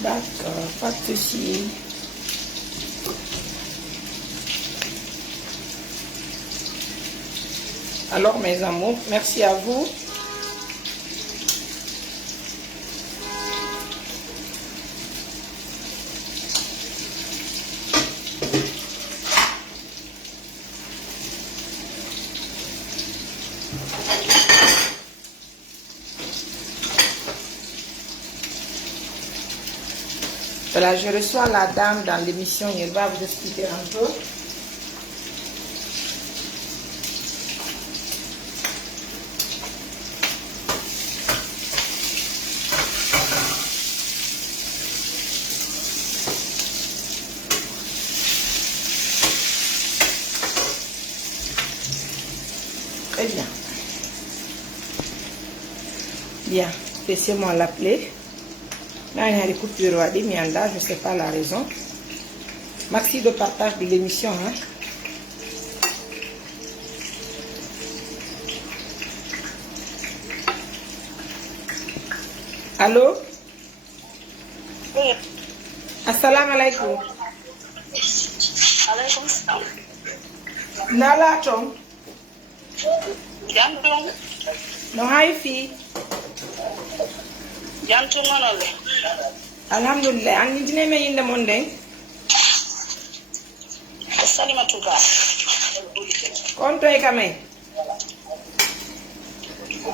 D'accord, pas de souci. Alors mes amours, merci à vous. Voilà, je reçois la dame dans l'émission, elle va vous expliquer un peu. Très bien. Bien, laissez-moi l'appeler. Là, il y a des coupures à Dimianda, je ne sais pas la raison. Merci de partage de l'émission. Hein. Allô? Oui. Assalamu alaikum. Alaikum salam. Nala Chong. Jantung. No haifi. Jantung manole. Alhamdulillah. Ang nitine me yinde monde. Salima tuka. Konto e kame.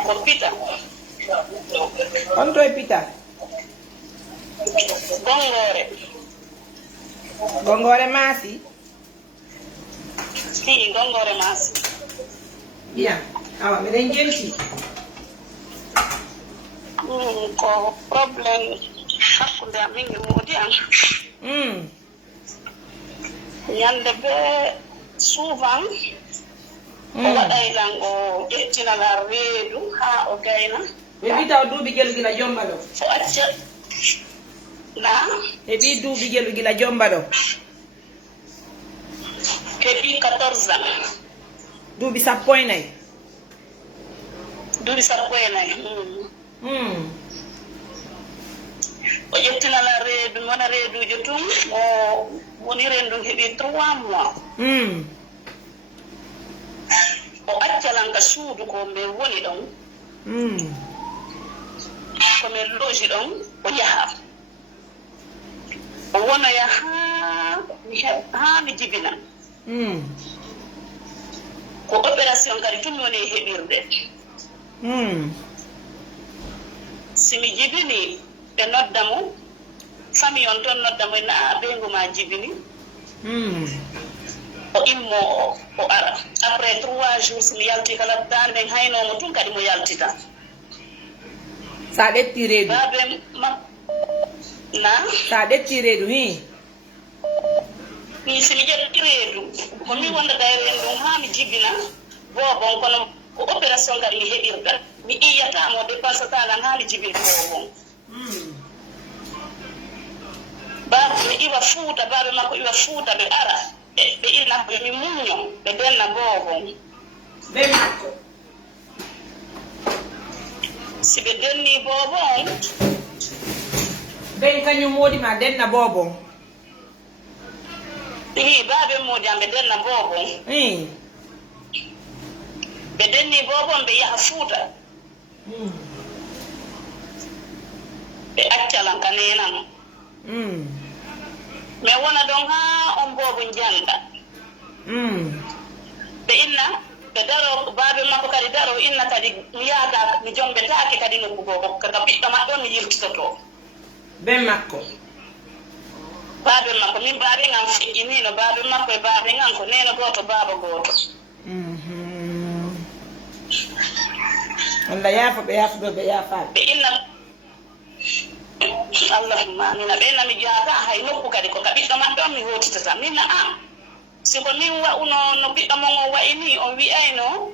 Kompita. Konto e pita. Gongore. Gongore masi. Si, gongore mas. Bien. Awa, mi den jenti. Ko problem hakkunde amin e modi am. Nyande be souvent o waɗay lango ƴettinala reedu ha o gayna. Ɓe mbita o duuɓi gelu gila jomba ɗo. Fo acca na ɓe mbi duuɓi gelu gila jomba ɗo. keɓi 14 ans. Duuɓi sappo e nayyi. Duuɓi sappo e nayyi. O ƴettinala reedu wona reeduji tun o woni rendu heeɓi 3 mois. O accalanka suudu ko min woni ɗon. Ko min loji ɗon o yaha. O wonoya ha mi jibina. Ko opération kadi tun woni e heɓirde. Simi jibini ɓe nodda mo famille on toon nodda mo na ɓeygu ma jibini. O immo o ara après 3 jours simi yalti kala dande ɓen haynomo tun kadi mo yaltita. Sa ɗetti reedu. Babe ma na sa ɗetti reedu mi simi ƴetti reedu ko mi wondata e reedu ɗum ha mi jibina bobon kono ko opération kadi mi heɓirta mi iyatamo dépense tagal ha mi jibin bobon. Baaba mi iwa fuuta baabe makko iwa fuuta ɓe ara ɓe ina mi muño ɓe denna bobon. ɓe makko si ɓe denni bobon ɓen kañum woɗima denna bobon. baabe moodi am ɓe denna bobon. ɓe denni bobon ɓe yaha fuuta ɓe accalan ka nenan. mais wona ɗon ha on bobo janda. ɓe inna ɓe daro baabe makko kadi daro inna kadi mi yahata mi jombetake kadi nokku gogo kaka ɓiɗɗo maɗɗo mi yirtitoto. ɓe makko baabe makko min baabe ngam feƴƴinino baabe makko e baabe ngan ko neno goto baaba goto. Allah yaafa ɓe yaafuɗo ɓe yaafaɓe. ɓe inna allahumma amina ɓe inna mi jahata hay nokku kadi ko ka ɓiɗɗo maɓɓe on mi hotitata minna siko min wa'uno no ɓiɗɗo mon on wayi ni on wi'ayno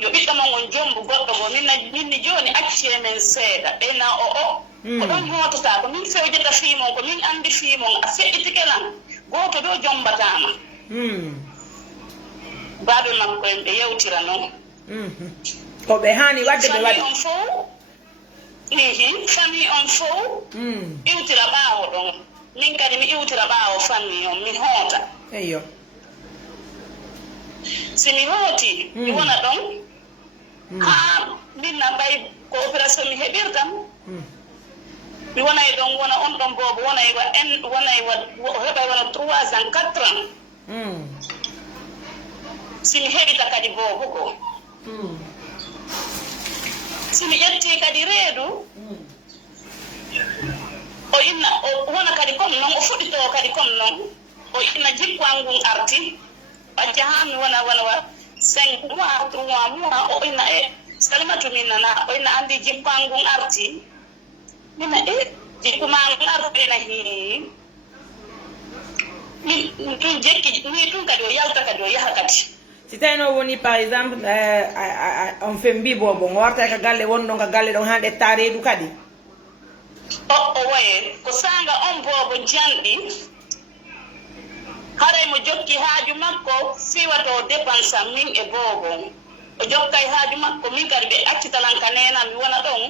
yo ɓiɗɗo mon on jombu goɗɗo go minni joni acci e men seeɗa ɓeyna o ko ɗon hotota ko min fewjata fiimon ko min andi fiimon a feƴƴitikelan goto ɗo jombatama. baabe makko en ɓe yewtira noon ko ɓe hani wadde ɓe waɗi on fof famille on fo iwtira ɓaawo ɗon min kadi mi iwtira ɓaawo famille on mi hoota eyo si mi hooti mi wona ɗon ha min na mbay coopération mi heɓirtam mi wonay ɗon wona on ɗon boobo wonay heɓay wona 3 ans 4 ans si mi heɓita kadi boobo ko si mi ƴetti kadi reedu o inna o wona kadi comme noon o fuɗɗito kadi comme noon o inna jikkuwal ngun arti ɓacca ha mi wona 5 mois 3 mois o inna Salimatu min nana o inna andi jikkuwal ngun arti mina jikkuma ngun arti na hi min tun jekki ni tun kadi o yalta kadi o yaha kadi si tawino woni par exemple on fait mbi bobo ngo warta ka galle wonɗon ka galle ɗon hande etta reedu kadi o waye ko sanga on bobo janɗi haray mo jokki haaju makko fiwato dépense min e bobo o jokkay haaju makko min kadi ɓe accitalanka nena mi wona ɗon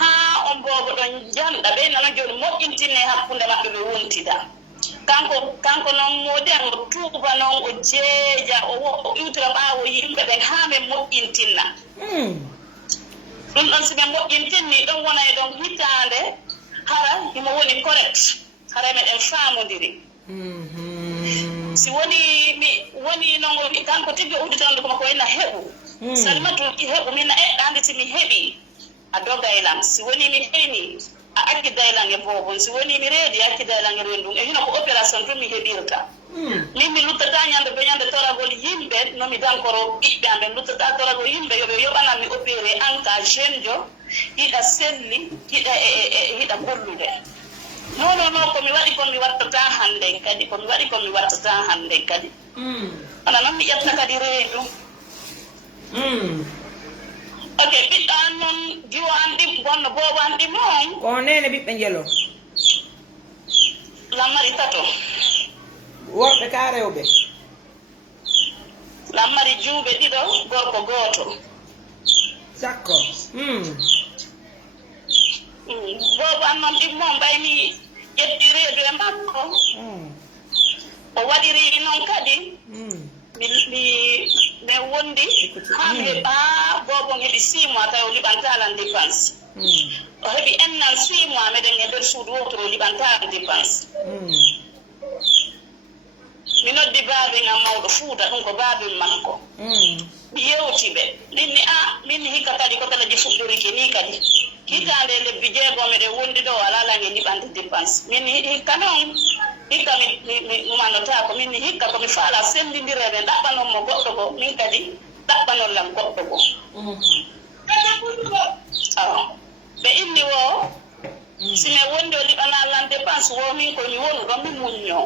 ha on bobo ɗon janɗa ɓe nana joni moƴƴintinne hakkunde maɓɓe ɓe wontida kanko noon moden o tuuba noon o jeeja o iwtira ɓaawo yimɓe ɓen haa ɓe moƴƴintinna ɗum ɗon si ɓe moƴƴintinni ɗon wona e ɗon hitaande hara himo woni correct hara meɗen faamodiri si woni noon kanko tigi o uditande koma ko wayna heɓu Salimatu heɓu min eɗɗande si mi heɓi a dogaylam si woni mi heɓini a akkidaylan e boobon si woni mi reedi akkidaylan e renndum e hino ko opération tun mi heɓirta min mi luttata ñande be ñande toragol yimɓe nomi dankoro ɓiɓɓe am ɓe luttata toragol yimɓe yoɓe yoɓanan mi opéré en cas jeune jo hiɗa selli hiɗa gollude non komi waɗi komi wattata hannde kadi ana noon mi ƴetta kadi reedu ok ɓiɗɗo an noon jiwo an ɗim gonno boobo an ɗim on ko nene ɓiɓɓe jelo lammari tato worɓe ka rewɓe lammari juuɓe ɗiɗo gorko gooto d'accord boobo an noon ɗim moon ɓaymi ƴetti reedu e makko o waɗiri noon kadi mi wondi ha mi heɓa boobo heɓi 6 mois tawi o liɓantalan dépense o heɓi ennan 6 mois meɗen e nder suudu wotoro o liɓantalan dépense mi noddi baabe ngam mawɗo fuuta ɗum ko baabe makko mi yewti ɓe minni min hikka kadi ko talaji fuɗɗoriki ni kadi hitande lebbi 6 meɗen wondi ɗo alalan e liɓante dépense min hikka noon hikka mi umannotako min hikka komi faala sendidireɓe ɗaɓɓanon mo goɗɗo ko min kadi ɗaɓɓanollam goɗɗo ko ɓe inni wo simi wondi o liɓanalan dépense wo min komi wonu ɗon mi muñño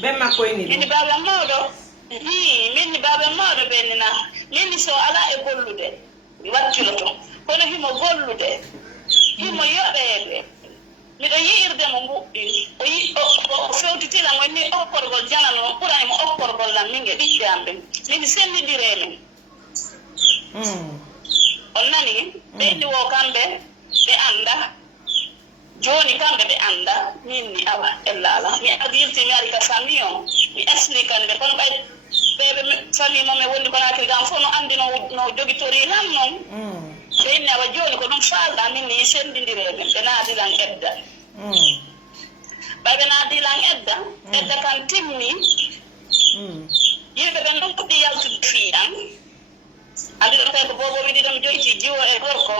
ɓen makko ini minni baba mawɗo minni baba mawɗo ɓennina minni so ala e gollude mi wattiloto kono himo gollude himo yoɓeede miɗo yi'irdemo mbuɓɓi o fewtitilan o ni okkorgol janano ɓuranimo okkorgol lam min ge ɓiɓɓe am ɓen min sennidiremin on nani ɓe inni wo kamɓe ɓe annda joni kamɓe ɓe annda min ni awa ellala mi adirti mi ari ka famille o mi expliquan ɓe kono ɓay ɓeɓe famille momi wondi konakiri gam fof no andi no jogitori lam noon ɓe inni awa joni ko ɗum falɗa min ni sendidireɓe ɓe naadilan edda ɓay ɓe naadilan edda kan timmi yimɓe ɓen ɗon puɗɗi yaltude fiyan andi ɗo tawi ko bobo wiɗi ɗom joyti jiwo e gorko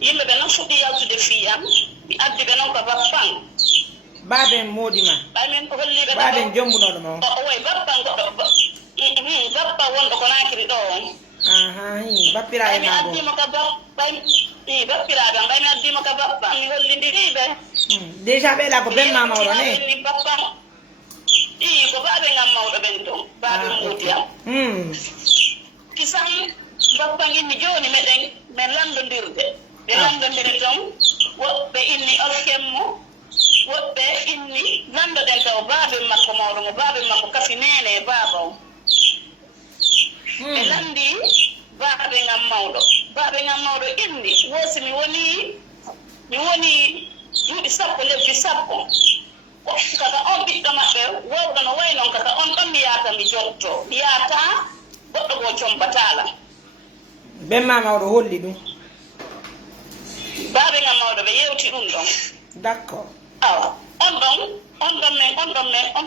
yimɓe ɓe noon fuɗɗi yaltude fiyam mi addi ɓe noon ko bappan baben moodima ɓay min ko holliɓe baben jombunoɗo mo oy bappan goɗɗo bappa wonɗo ko nakiri ɗo on bappiraɓe mi addimo ka bappiraɓe am ɓay mi addimo ka bappan mi hollidiriɓe déjà ɓeɗa ko ɓen ma mawɗo ne bappan ko baɓe ngam mawɗo ɓen ton baɓe muudiyam kisan bappan inni joni meɗen min landodirde ɓe landodiri ton woɓɓe inni oskemmo woɓɓe inni landoɗen taw baabe makko mawɗo mo baabe makko kafi nene e baaba o ɓe landi baabe ngam babe ngam mawɗo indi wosi mi woni juuɗi sappo lebbi sappo kaka on ɓiɗɗo maɓɓe wowɗo no way noon kaka on ɗon mi yahata mi jotto mi yahata goɗɗo goo combatala ɓen ma mawɗo holli ɗum babe ngam mawɗo ɓe yewti ɗum ɗon d'accord awa on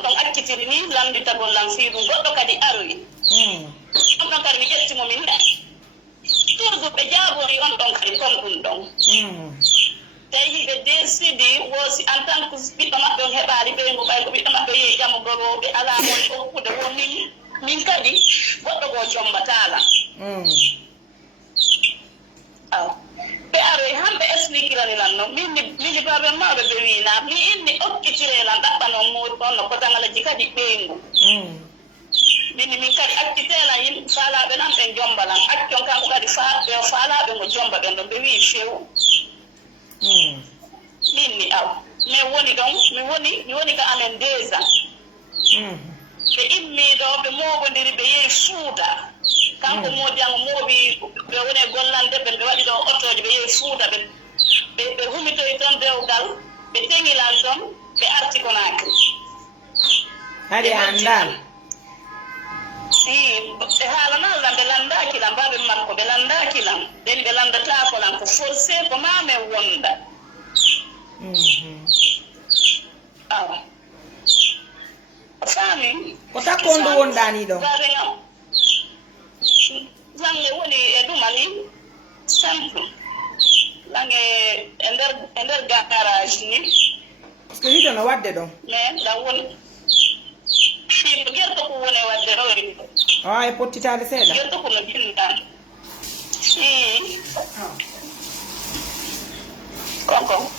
ɗon accitiri ni lamditagol lam fiiɗum goɗɗo kadi aroyi on ɗon kadi mi ƴettimo min toujours ɓe jaabori on ɗon kadi kon ɗum ɗon tawi ɓe décidi wosi en tant que ɓiɗɗo maɓɓe on heɓaali ɓeygu ɓay ko ɓiɗɗo maɓɓe yehi ƴamugol ɓe ala mon hokkude wo min kadi goɗɗo goo combatala awa ɓe aroy hamɓe expliquiranilan no mini babe mawɓe ɓe wina mi inni okkitirelan ɗaɓɓanon moɗi on no kotangalaji kadi ɓeygu min kadi accitelan yimɓe faalaɓe nan ɓen jombalan accon kanko kadi ɓe faalaɓe mo jomba ɓen ɗon ɓe wi few minni aw min woni ɗon mi woni ka amen 2 ans ɓe immi ɗo ɓe moɓodiri ɓe yehi suuda kanko modiyango mooɓi ɓe woni gollande ɓe ɓe waɗi ɗo otoje ɓe yehi suuda ɓe humitoyi toon dewgal ɓe teŋilan toon ɓe arti Conakry haɗi andal si ɓe haalanallan ɓe landakilan baɓe makko ɓe landakilan nden ɓe landatakolan ko forcé ko mame wonda awa faami ko takko ndu wonɗani ɗo lange woni e ɗumani simple lange e nder garage ni par ce que hiɗo no wadde ɗon mais ɗan woni fiiɓe gerto ko woni wadde ɗo e pottitade seeɗa gerto ko no jindan konko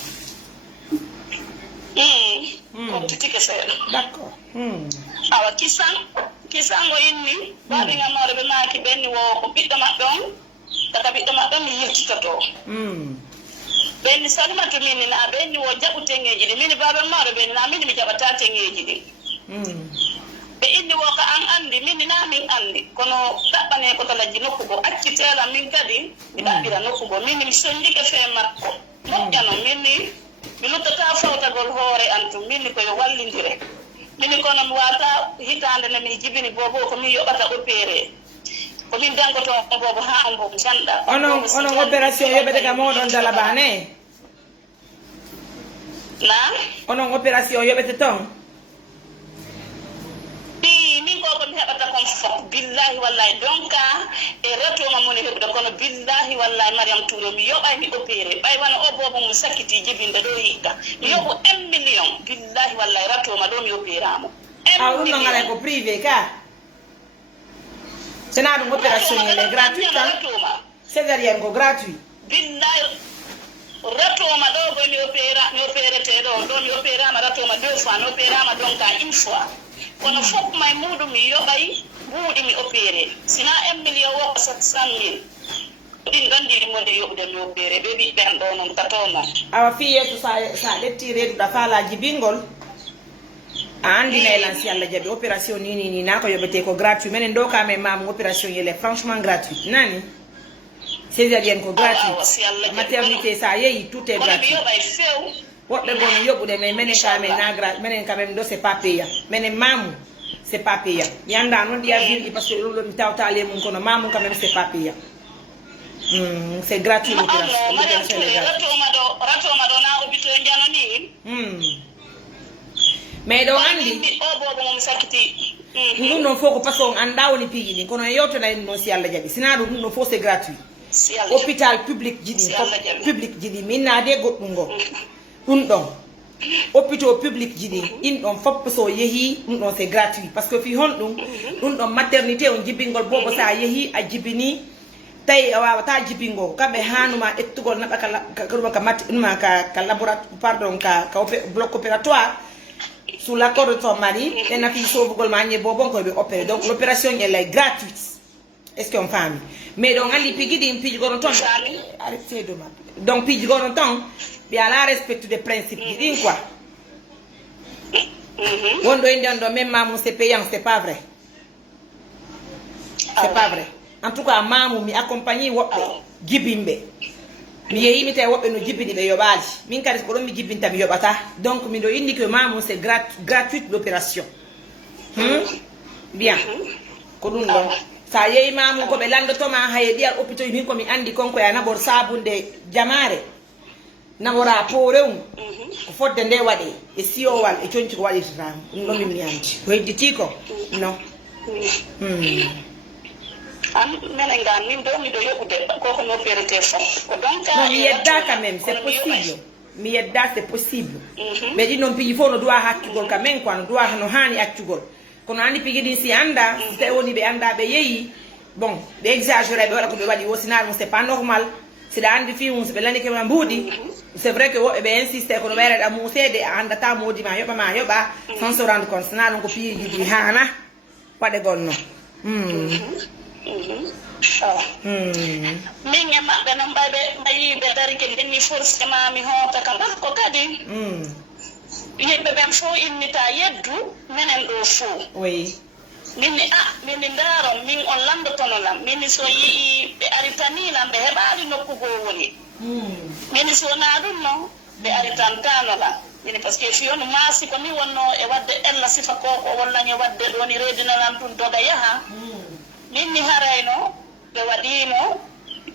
pottitike seeɗa d'accord awa kisango inni baɓe ngam mawɗo ɓe maaki ɓenni wo ko ɓiɗɗo maɓɓe on kaka ɓiɗɗo maɓɓe on mi yirtitoto ɓenni salimatu minni na ɓenni wo jaɓu teŋeji ɗi mini baɓe mawɗo ɓenni na mini mi jaɓata teŋeji ɗi ɓe inni wo ka an andi minni na min andi kono ɗaɓɓane ko talajji nokkugo accitela min kadi mi ɗaɓɓira nokkugo minni mi sondike fe makko moƴƴano minni mi luttata fawtagol hoore an tum minni koyo wallidire mini kono mi wata hitande nde min jibini bobo ko min yoɓata opéré ko min dangoto bobo ha on bobo janɗa onon opération yoɓete ka moɗon dalabane na onon opération yoɓete toon min ko komi heɓata kon fof billahi wallahi donc e retoma moni heɓude kono billahi wallahi Mariame Touré mi yoɓay mi opéré ɓay wana o bobo mum sakkiti jibinde ɗo hikka mi yoɓu 1 million billahi wallahi ratoma ɗo mi opéramo ɗum noon alay ko privé ka sena ɗum opération ele gratuit tan césarienne ko gratuit billahi ratoma ɗo bo mi opérete ɗo mi opérama ratoma 2 fois mi opérama donc à 1 fois kono fof may muɗum mi yoɓay buuɗi mi opéré sina 1 million woko 700 000 ɗin ɗon ɗiɗi monde yoɓude mi opéré ɓe ɓiɓɓen ɗo noon kato noon awa fiyeto sa ɗetti reeduɗa faalaji bingol a andina e lan si Allah jaaɓi opération ni na ko yoɓete ko gratuit minen ɗo kamen mamu opération yele franchement gratuit nani césarienne ko gratuit maternité sa yeehi tout est gratuit woɓɓe gono yoɓude mais minen kamen na gratuit minen kamen ɗo c'est pas payant minen mamu c'est pas payant mi anda noon ɗiya virɗi par ce que ɗum ɗo mi tawtali mum kono mamum quand même c'est pas payant c'est gratuit l'opération ratoma ɗo na hôpitaux janoni mais ɗo andi o bobo mum sakkiti ɗum ɗon fof ko par ce que on anda woni piiji ɗin kono e yewtona en noon si Allah jaaɓi sina ɗum ɗon fof c'est gratuit hôpital public jiɗi public jiɗi mi innade goɗɗum ngo ɗum ɗon hôpitaux public jiɗi in ɗon fopp so yeehi ɗum ɗon c'est gratuit par ce que fi hon ɗum ɗon maternité on jibingol bobo sa yeehi a jibini tawi a wawata jibingo kamɓe hanuma ƴettugol naɓa ka laboratoire pardon ka bloc opératoire sous l'accord de ton mari ɓe nafi sovugol ma ñe bobon koɓe opéré donc l'opération elle est gratuite est ce que on famille mais donc andi pigui ɗin piiji gono toon arrêtez de ma donc piiji gono toon ɓe ala respectude principe ji ɗin quoi wonɗo e nden ɗo même mamum c'est payant c'est pas vrai c'est pas vrai en tout cas mamum mi accompagné woɓɓe jibimbe mi yeyi mi tay wobbe no jibini be yobali min kadi ko don mi jibinta mi yobata donc mi do indi que maman c'est gratuite l'opération bien ko dum do sa yeyi maman ko be landoto ma haye dial hôpital min ko mi andi konko ya nabor sabunde jamare nabora porewum ko fodde nde wade e siowal e cionci ko wadi tan dum do mi andi ko hedditi ko non menen ga min do mi do yobude ko no vérité fo ko donc non mi yedda quand même c'est possible mi yedda c'est possible mais di non pigi fo no doit hakkigol quand même quoi no doit no hani accugol kono andi pigi din si anda si tay woni be anda be yeyi bon be exagérer be wala ko be wadi wo sinar c'est pas normal c'est da andi fi on se be lani ke ma mbudi c'est vrai que wo be insister ko no bere da mu sede anda ta modi ma yoba sans se rendre compte sinar ko pigi di hana wade gonno min e maɓɓe noon ɓayɓe mbayiɓe darike ndenni force ma mi hoota kam ko kadi yimɓe ɓen fo innita yeddu minen ɗo fo oui minni minni ndaaron min on landotonolam minni so yii ɓe aritanilam ɓe heɓaali nokku goo woni minni so wonaa ɗum noon ɓe aritantanolam mini par ce que fiyonu maasi ko ni wonno e wadde ella sifa ko wollañe wadde ɗoni reedinalam ɗum doga yaha minni harayno ɓe waɗimo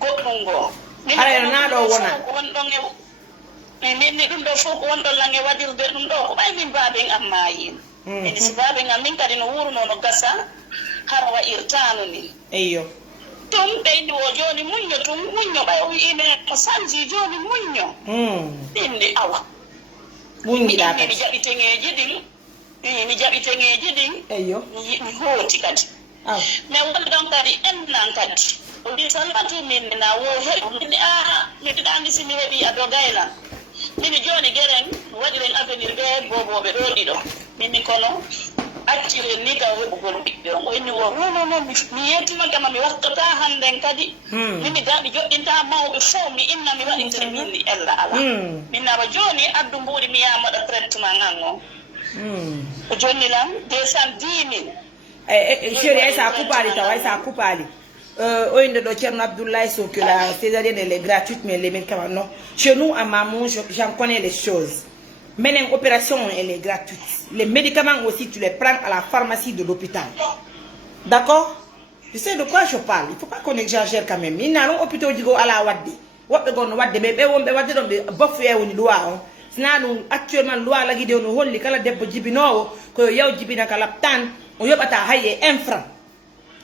goɗɗum ngoo harayno naa ɗo wona wonɗon e minni ɗum ɗo fof ko wonɗon lange waɗirde ɗum ɗo ko ɓay min baaben am maayin mini si baaben am min kadi no wurno no gasa hara wa'irtano ni eyyo tum ɓeydi o joni muñño tum muñño ɓay o wi'ine mo sanji joni muñño ɗinni awa muñƴiɗa kadi mi jaɓiteŋeji ɗin mi jaɓiteŋeji ɗin eyyo mi hooti kadi mais wonde ɗon kadi ennan kadi o wi salmatu min na wo heɓu min mi tiɗandi simi heeɓi ado gaylan mini joni gueren waɗiren avenir ɓe boboɓe ɗo ɗiɗo mini kono acciren ni gaw heɓugol ɓiɓɓe on o inni o non mi yettimagama mi wattata hannden kadi mimi gaɓi joɗɗinta mawɓe fo mi inna mi waɗintere minni ella ala min nawa joni addu mbuɗi mi yamaɗa traitement an o o jonni lam 210 000 chéri aysa kupali taw aysa kupali oyinde do Thierno Abdoulaye Sow que la césarienne elle est gratuite mais les médicaments non chez nous à Mamou j'en connais les choses mais une opération elle est gratuite les médicaments aussi tu les prends à la pharmacie de l'hôpital d'accord tu sais de quoi je parle il faut pas qu'on exagère quand même il n'allons hôpital digo ala wadde wobbe gonno wadde be wonbe wadde don be bofu e woni loi on sinanu actuellement loi la guide no holli kala debbo jibinowo ko yaw jibina kala tan on yobata haye 1 franc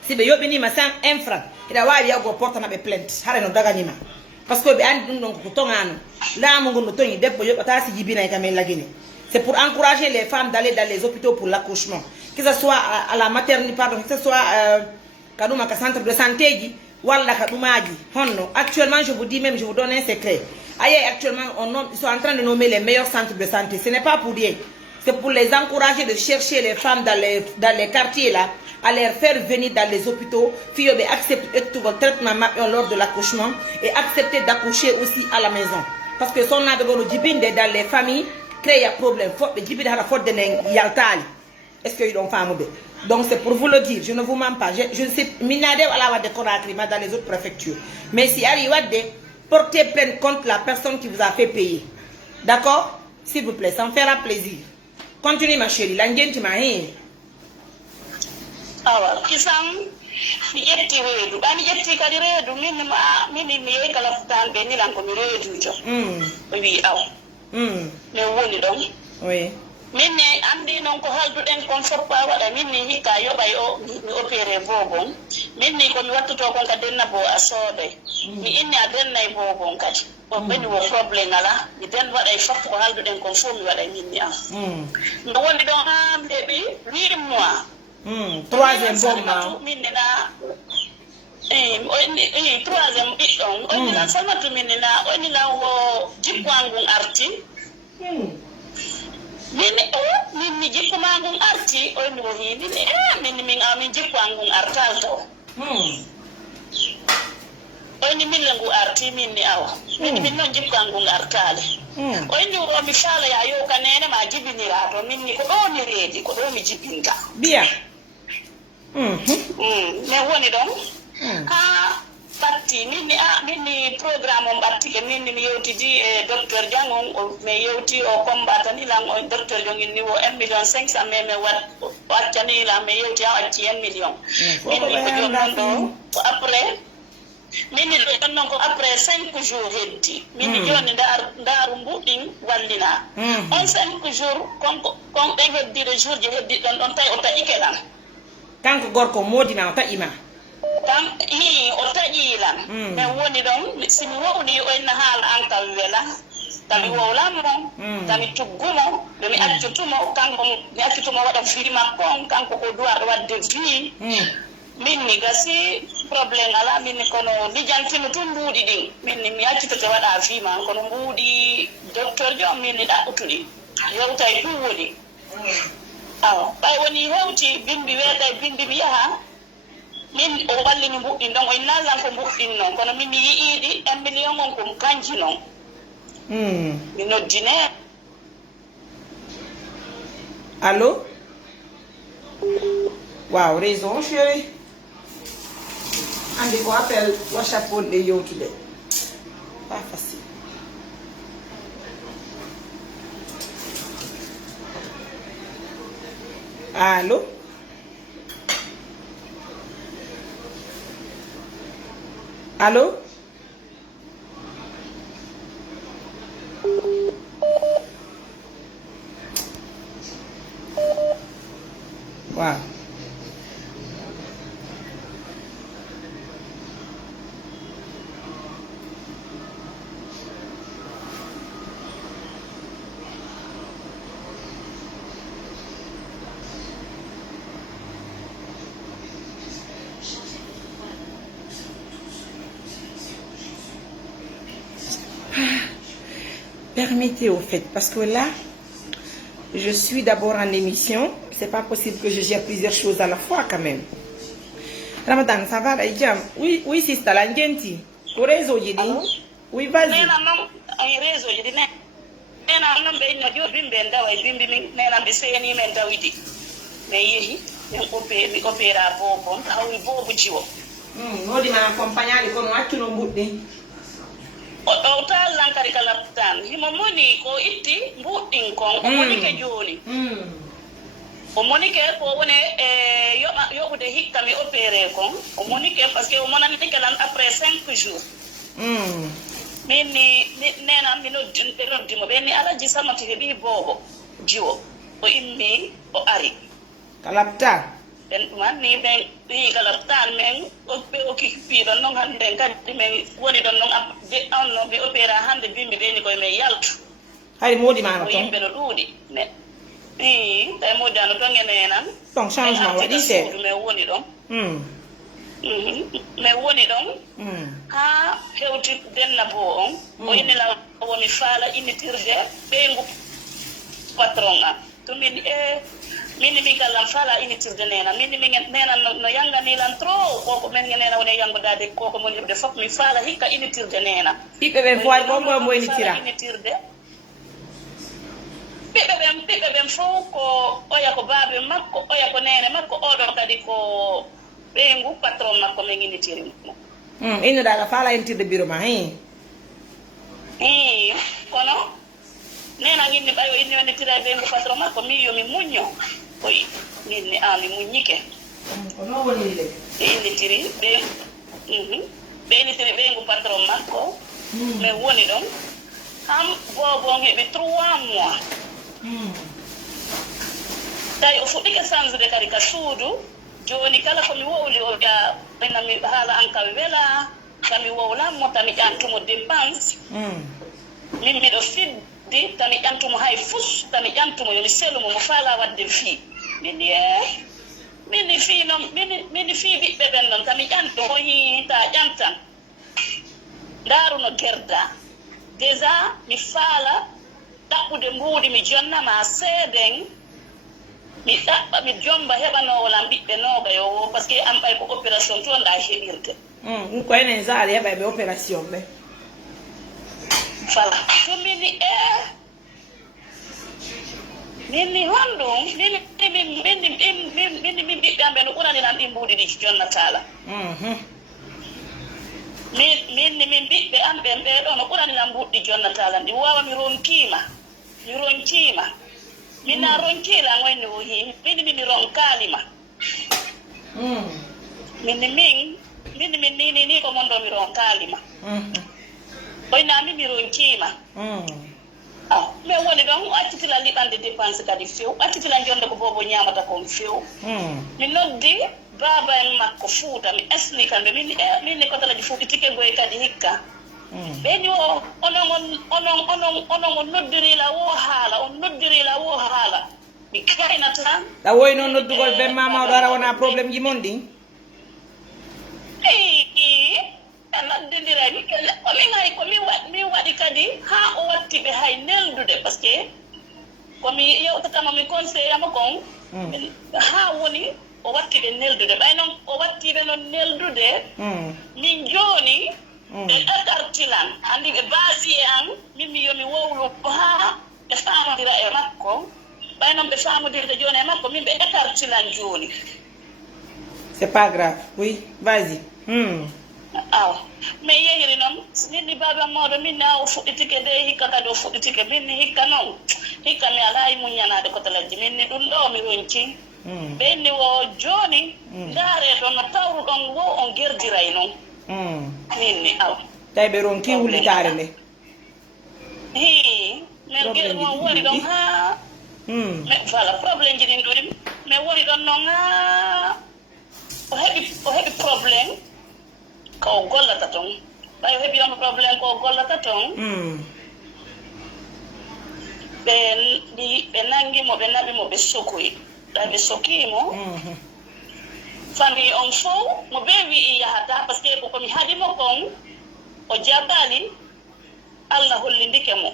si be yobinima 1 franc ida wawi yago porta maɓe plainte hara no daganima par ce que ɓe andi ɗum ɗon koko tongano laamu ngu no toñi debbo yobata si jibinay kamen lagine c'est pour encourager les femmes d'aller dans les hôpitaux pour l'accouchement que ce soit à la maternité pardon que ce soit kaduma ka centre de santé ji walla ka ɗumaji honno actuellement je vous dis même je vous donne un secret aye actuellement ils sont en train de nommer les meilleurs centres de santé ce n'est pas pour rien c'est pour les encourager de chercher les femmes dans les quartiers là à les faire venir dans les hôpitaux, filles accepter tout le traitement lors de l'accouchement et accepter d'accoucher aussi à la maison. Parce que si on a dans les familles, créer un problème. Est-ce qu'ils ont fait? Donc c'est pour vous le dire, je ne vous mens pas. Je ne sais pas dans les autres préfectures. Mais si arrive, portez plainte contre la personne qui vous a fait payer. D'accord? S'il vous plaît, ça me fera plaisir. Continuez ma chérie. awa kisan mi ƴetti reedu ɓa mi ƴetti kadi reedu min mi yehi kala futanɓe nilan komi reedujo o wi aw min woni ɗon minne andi noon ko halduɗen kon foppa waɗa minni hikka yoɓay o mi opéré bobon minni komi wattuto kon ka denna bo a sooday mi inni a dennay bobon kadi o ɓeni wo probléme ala mi den waɗay fop ko halduɗen kon fof mi waɗay minni am no woni ɗon ha mbeɓi 8 mois troisième bomba minna troisième ɓiɗɗon onina salmatu minna onina wo jikkuangun arti minni jikkumangun arti oni wo hinini minni min jikkuangun artal taw oni mille ngu arti minni awa minni min noon jikkuangun artale oni wo mi faala ya yo kanene ma jibinira to minni ko ɗo mi reedi ko ɗo mi jibinta bien mais woni ɗon ha Patti minni programme on battike minni mi yewtidi e docteur Diangon o me yewti o combatani lan o docteur Diangon ni wo 1 million 500 me wat waccani la me yewti a wacci 1 million minni ko jom do après minni do non ko après 5 jours heddi minni joni ndaru mbudin wallina on 5 jours kon be heddi de jour je heddi don tay o ta ikelan kanko gorko modima o taƴima tam o taƴilan mais woni ɗon simi wowni o enna haala an kam wela tami wowlanmo tami tuggumo ɗomi accutumo kanko mi accutumo waɗa vie makko on kanko ko duwaɗo wadde vie minni gasi probléme ala minni kono lijantimi tun mbuuɗi ɗin minni mi accutete waɗa vie ma kono mbuuɗi docteur jo minni ɗaɓɓutuɗi yewtay ɗum woni awa ɓay woni hewti bimbi weeɗay bimbi mi yaha min o wallini mbuɗɗin ɗon o innalan ko mbuɗɗin noon kono min mi yi'iɗi 1 million on ko kanji noon mi noddine allo waaw raison chéri andi ko appel WhatsApp on ɗe yewtude pas facile allo allo wow Permettez au fait, parce que là, je suis d'abord en émission. C'est pas possible que je gère plusieurs choses à la fois quand même. Ramadan, ça va, Aïdjam? Oui, oui, c'est ça, la ngenti. Au réseau, j'ai dit. Oui, vas-y. réseau, j'ai dit. Nena non be no jo bimbe ndawa bimbi nena be seni men dawidi me yehi mi opera bobo awi bobo jiwo nodi ma accompagnali con waccuno mbuddi o tal lankari kala tan himo moni ko itti mbuddin kon o moni ke joni o moni ke ko wone yobude hikka mi opéré kon o moni ke parce que o monani kelan après 5 jours mini nena mino dimo be ni alaji samati hebi bobo jiwo o immi o ari kalapta ben man ni ben ni kalapta men o be o kipi don non hande kadi men woni don non de anno be opéra hande bimbi be ni ko me yaltu hay modi ma ko yimbe no dudi ne tay modi ano to ngene nan ton changement wadi se me woni don me woni don ha hewti denna bo on o yinela woni faala initirde be ngu patronga to min min mi kala faala initirde nena min mi nena no yanga ni lan tro koko men nena woni yango dade koko mon yobde fop mi faala hikka initirde nena ibe be fo mo initira initirde be be fo ko oya ko babe makko oya ko nene makko odo kadi ko bengu patron makko men initiri ino daga fala intirde biro ma kono nena nginni bayo inni woni tira bengu patron makko mi yo mi muñño koy nginni mi muññike ono woni le initiri be be initiri bengu patron makko me woni don ham bobo ngebe 3 mois tay o fuɗɗike sansde kadi ka suudu joni kala ko mi wowli o ja ena mi haala an kam wela kami wowlanmo tami ƴantumo dépense min miɗo fiddi tami ƴantumo hay fus tami ƴantumo yomi selumo mo faala wadde fii mini fii noon mini fii ɓiɓɓe ɓen noon tami ƴanto hoyi ta ƴantan ndaaruno gerda déjà mi faala ɗaɓɓude mbuuɗi mi jonnama seeden mi ɗaɓɓa mi jomba heɓanowolam ɓiɓɓe noɓayo par ce que am ɓay ko opération to nda heɓirde ko enen zaare heɓa ɓe opération ɓe voilà to mini minni honɗum minni min ɓiɓɓe am ɓe no ɓuraninan ɗi mbuuɗi ɗi jonnatala min biɓɓe am ɓen ɓeɗo no ɓurani lam buɗɗi jonnatalan ɗi wawa mi ronkima min na ronkila wayni o hi min mi ronkalima min ni ko mon ɗo mi ronkalima ɓoynami mi ronkima mais woni ɗon accitila liɓande dépense kadi few accitila jonde ko bobo ñamata kon few mi noddi baba en makko fuuta mi explique ɓe min ni kotalaji fuɗitike goye kadi hikka ɓeni o onon on noddirila wo haala mi kaynata ɗa woy noon noddugol ben mamaɗo ara wona probléme ji mon ɗin noddidira komin waɗi kadi ha o watti ɓe hay neldude par ce que komi yewtatama mi conseille ama kon ha woni o watti ɓe neldude ɓay noon o wattiɓe noon neldude min joni ɓe ɗaɗartilan andi ɓe basi e an min mi yomi wowlu ha ɓe famodira e makko ɓay noon ɓe famodirde joni e makko min ɓe ɗaɗartilan joni c'est pas grave oui vas-y awa mais yehiri noon minni baba mawɗo minni o fuɗɗitike de hikka kadi o fuɗɗitike minni hikka noon hikka mi ala e muñanade kotalajji minni ɗum ɗo mi ronci ɓenni o joni ndaare ɗon no tawru ɗon wo on gerdiray noon minni awa tawi ɓe ronki wullitare nde mais gueɗe mon woni ɗon ha voilà probléme ji ɗin ɗoɗi mais woni ɗon noon ha o heɓi probléme ko gollata ton ɓay heɓi on probléme ko gollata ton ɓe nangimo ɓe naɓimo ɓe sokoyi ɗa ɓe sokimo famille on fof mo ɓe wi yahata par ce que komi haɗimo kon o jabbali allah hollindike mo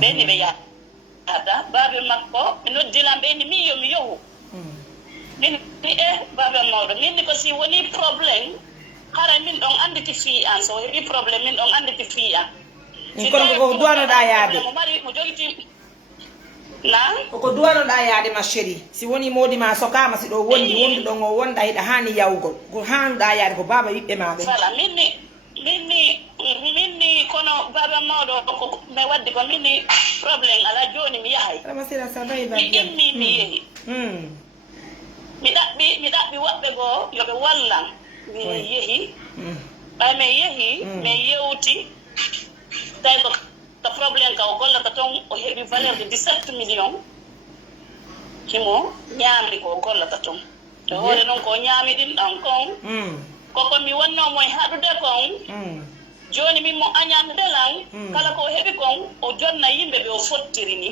ɓeni ɓe yahata babe makko ɓe noddilan ɓeni min yomi yohu min baba mawɗo minni ko si woni probléme hara min ɗon anditi fi an so heɓi probléme min ɗon anditi fi an kono koko duwanoɗa yaade mo mari mo jogiti na koko duwanoɗa yaade ma chéri si woni modi ma sokama si ɗo wondi wondu ɗon o wonda hiɗa hani yawgol ko hanuɗa yaade ko baba yiɓɓe ma ɓe voilà minni kono baba mawɗo ko mi waddi ko minni probléme ala joni mi yahay mi immi mi yeehi mi ɗaɓɓi woɓɓe goo yoɓe wallan mi yeehi ɓay min yeehi min yewti tawi ko probléme ka o gollata toon o heɓi valeur de 17 millions himo ñaamri ko gollata toon to hoore noon ko ñaami ɗin ɗon kon koko mi wonnomo e haɗude kon joni min mo añandelan kala ko heɓi kon o jonna yimɓe ɓe o fottiri ni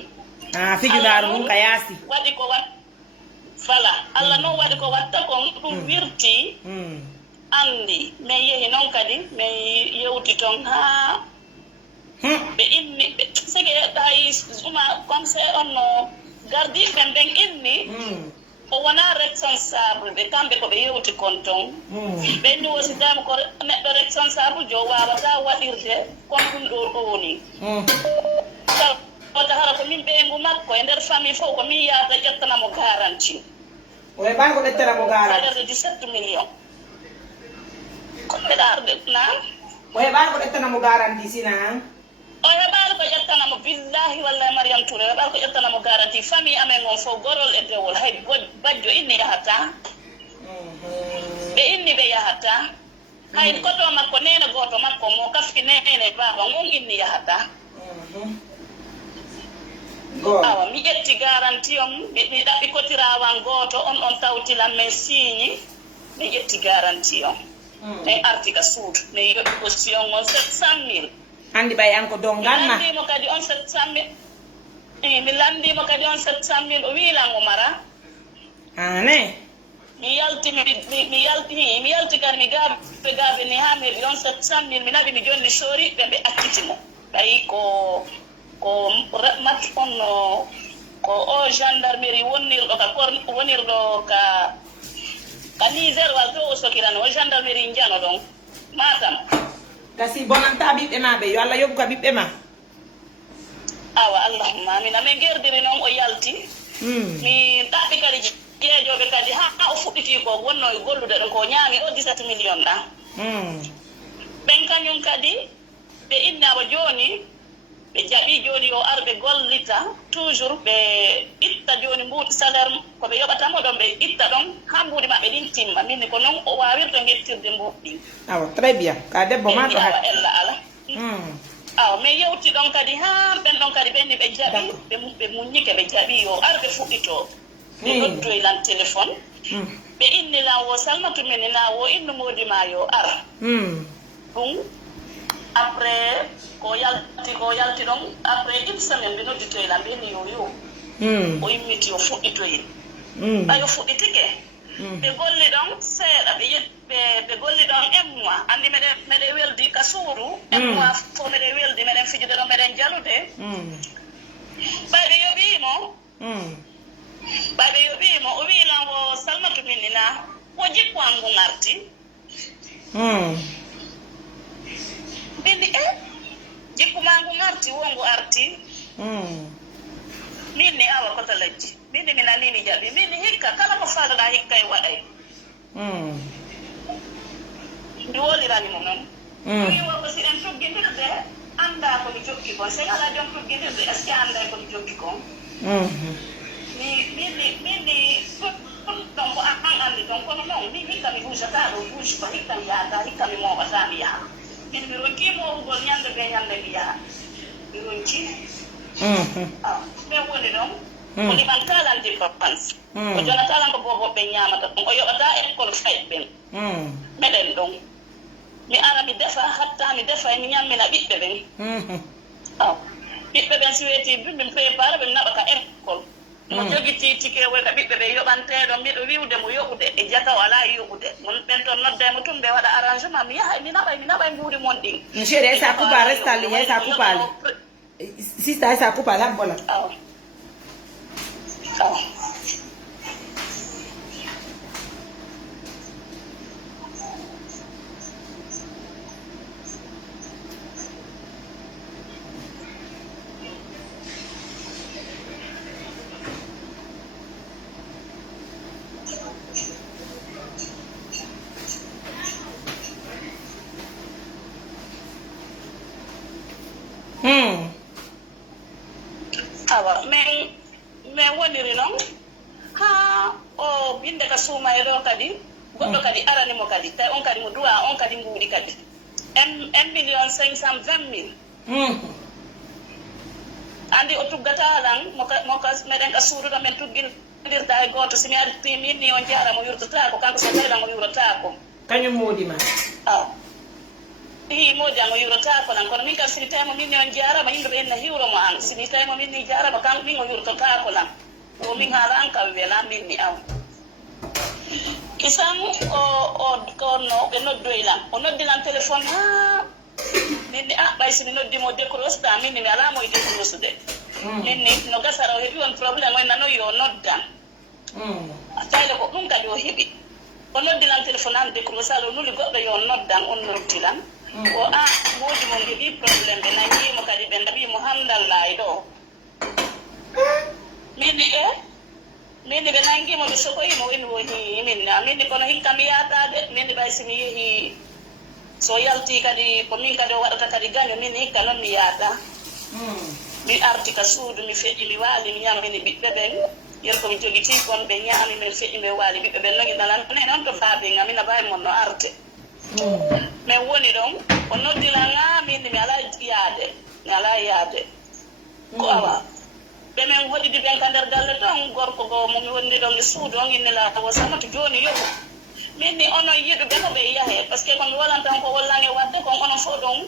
figuɗaru mum ka yaasi waɗi ko wat voilà allah noon waɗi ko watta kon ɗum wirti andi min yeehi noon kadi min yewti toon ha ɓe inni sigi hay uma conseil on no gardiɓe ɓen inni o wona responsable ɓe kamɓe koɓe yewti kon toon ɓenni wosi dama ko neɗɗo responsable jo wawata waɗirde kon ɗum ɗo ɗoni wata hara ko min ɓeygu makko e nder famille fof ko min yahata ƴettanamo garantie o heɓani ko ƴettanamo garantie valeur de 17 millions ko mbeɗa arde na o heɓani ko ƴettanamo garantie sina o heɓani ko ƴettanamo billahi wallahi mariame touré o heɓani ko ƴettanamo garantie famille amen on fof gorol e dewol hay bajjo inni yahata ɓe inni ɓe yahata hay koto makko nene goto makko mo kafki nene baba on inni yahata awa mi ƴetti garantie on mi ɗaɓɓi kotirawan goto on tawtilan min signe mi ƴetti garantie on min artika suudu min yoɓi caution on 700 000 andi ɓay an ko donganma landimo kadi on 700 000 mi landimo kadi on 700 000 o wiilan o mara ane mi yalti kadi mi gaabe ni ha mi heɓi on 700 000 mi naɓi mi jonni sori ɓe akkitimo ɓayi ko match on ko o gendarmerie wonirɗo ka Niger wal to o sokirano o gendarmerie jano ɗon Matam gasi bonanta ɓiɓɓe ma ɓe yo Allah yoɓu ka ɓiɓɓe ma awa allahumma amina min gerdiri noon o yalti mi ɗaɓɓi kadi jeejoɓe kadi ha o fuɗɗiti ko wonno e gollude ɗon ko ñaami o 17 millions ɗa ɓen kañum kadi ɓe innama joni ɓe jaɓi joni yo arɓe gollita toujours ɓe itta joni mbuuɗi salaire koɓe yoɓatamo ɗon ɓe itta ɗon ha mbuuɗi maɓɓe ɗin timma minni ko noon o wawirto gettirde mbuuɗi ɗin awa très bien ka debbo ma ɗo awa ella ala awa mais yewti ɗon kadi ha ɓen ɗon kadi ɓenni ɓe jaɓi ɓe muññike ɓe jaɓi yo arɓe fuɗɗito ɓe noddoylan téléphone ɓe inni lawo salmatu mene lawo innu modi ma yo ar ɗum après ko yalti ɗon après une semaine ɓe nodditoylan ɓenni yo o yimmiti yo fuɗɗitoyin ayo fuɗɗitike ɓe golli ɗon seeɗa ɓe golli ɗon un mois andi meɗe weldi ka suudu un mois fo meɗe weldi meɗen fijude ɗon meɗen jalude ɓayɓe yoɓimo o wiilan wo salmatu minnina wo jikku an ngu arti minni jikku ma ngu arti wo ngu arti minni awa kota lajji minni mi nanini jaɓi minni hikka kala ko faalaɗa hikka e waɗay ndi woliranimo noon wi wo ko si en tuggidirde anda komi jokki kon sen ala jom tuggidirde est ce que anday komi jokki kon minni ɗon ko an andi ɗon kono noon min hikka mi hujata ɗo bouge ko hikka mi yahata hikka mi moɓata mi yaha min mi ronki mowugol ñande ɓe ñande mi yaha mi ronki ɓe woni ɗon o liman talan dépense o jona talan ko boboɓe ñamata ɗum o yoɓata école fay ɓen meɗen ɗon mi ara mi defa hatta mi defa mi ñammina ɓiɓɓe ɓen ɓiɓɓe ɓen si weeti bi min préparé ɓe naɓa ka école mo jogiti tike woy ka ɓiɓɓe ɓe yoɓanteɗo mbiɗo wiwde mo yoɓude e jata o ala yoɓude mon ɓen toon noddemo tum ɓe waɗa arrangement mi yaha mi naɓay mbuuɗi mon ɗin chéri esa coupa reste en ligne esa coupale sista esa coupale han bola awa mais woniri noon ha o inde ka suuma e ɗo kadi goɗɗo kadi aranimo kadi tawi on kadi mo duwa on kadi mbuuɗi kadi 1,520,000 andi o tuggata lan moka meɗen ka suuduɗo men tuggindirta e goto somi arti minni on jaramo yurtatako kanko so tawilan o yuratako kañum moodima moodi an o yurotako lan kono min kam sini tawimo minni on jarama yimɓeɓe enna hiwromo an sini tawimo minni jarama kanko min o yurtotako lan o min haala an kam wela minni aw kisan kono ɓe noddoylan o noddilan téléphone ha minni ɓay simi noddimo décroche ta minni mi alamo e décroche de minni no gasara o heeɓi on probléme o nanoyi o noddan tayle ko ɗum kadi o heeɓi o noddilan téléphone an décroche ala o nuli goɗɗo yo noddan on noddilan o moodi mo heeɓi probléme ɓe nangimo kadi ɓe ndaɓimo hamdallahi ɗo minni ɓe nangimo ɓe sokoyimo imi wo minni kono hikka mi yatade minni ɓay simi yeehi so yalti kadi ko min kadi o waɗata kadi gaño minni hikka noon mi yaata mi arti ka suudu mi feƴƴi mi waali mi ñamini ɓiɓɓe ɓen yen komi jogiti kon ɓe ñaami min feƴƴi ɓe waali ɓiɓɓe ɓen nogiɗalan noon to baabi amina bawi mon no arte mais woni ɗon o noddilanga minni mi ala yaade ko awa ɓe men hoɗidi ɓen ka nder galle ɗon gorko go momi wondi ɗon e suudu on innila wo samatu joni yoɓu minni onon yiɗuɓe ko ɓe yahe par ce que komi walantan ko wollange wadde kon onon fo ɗon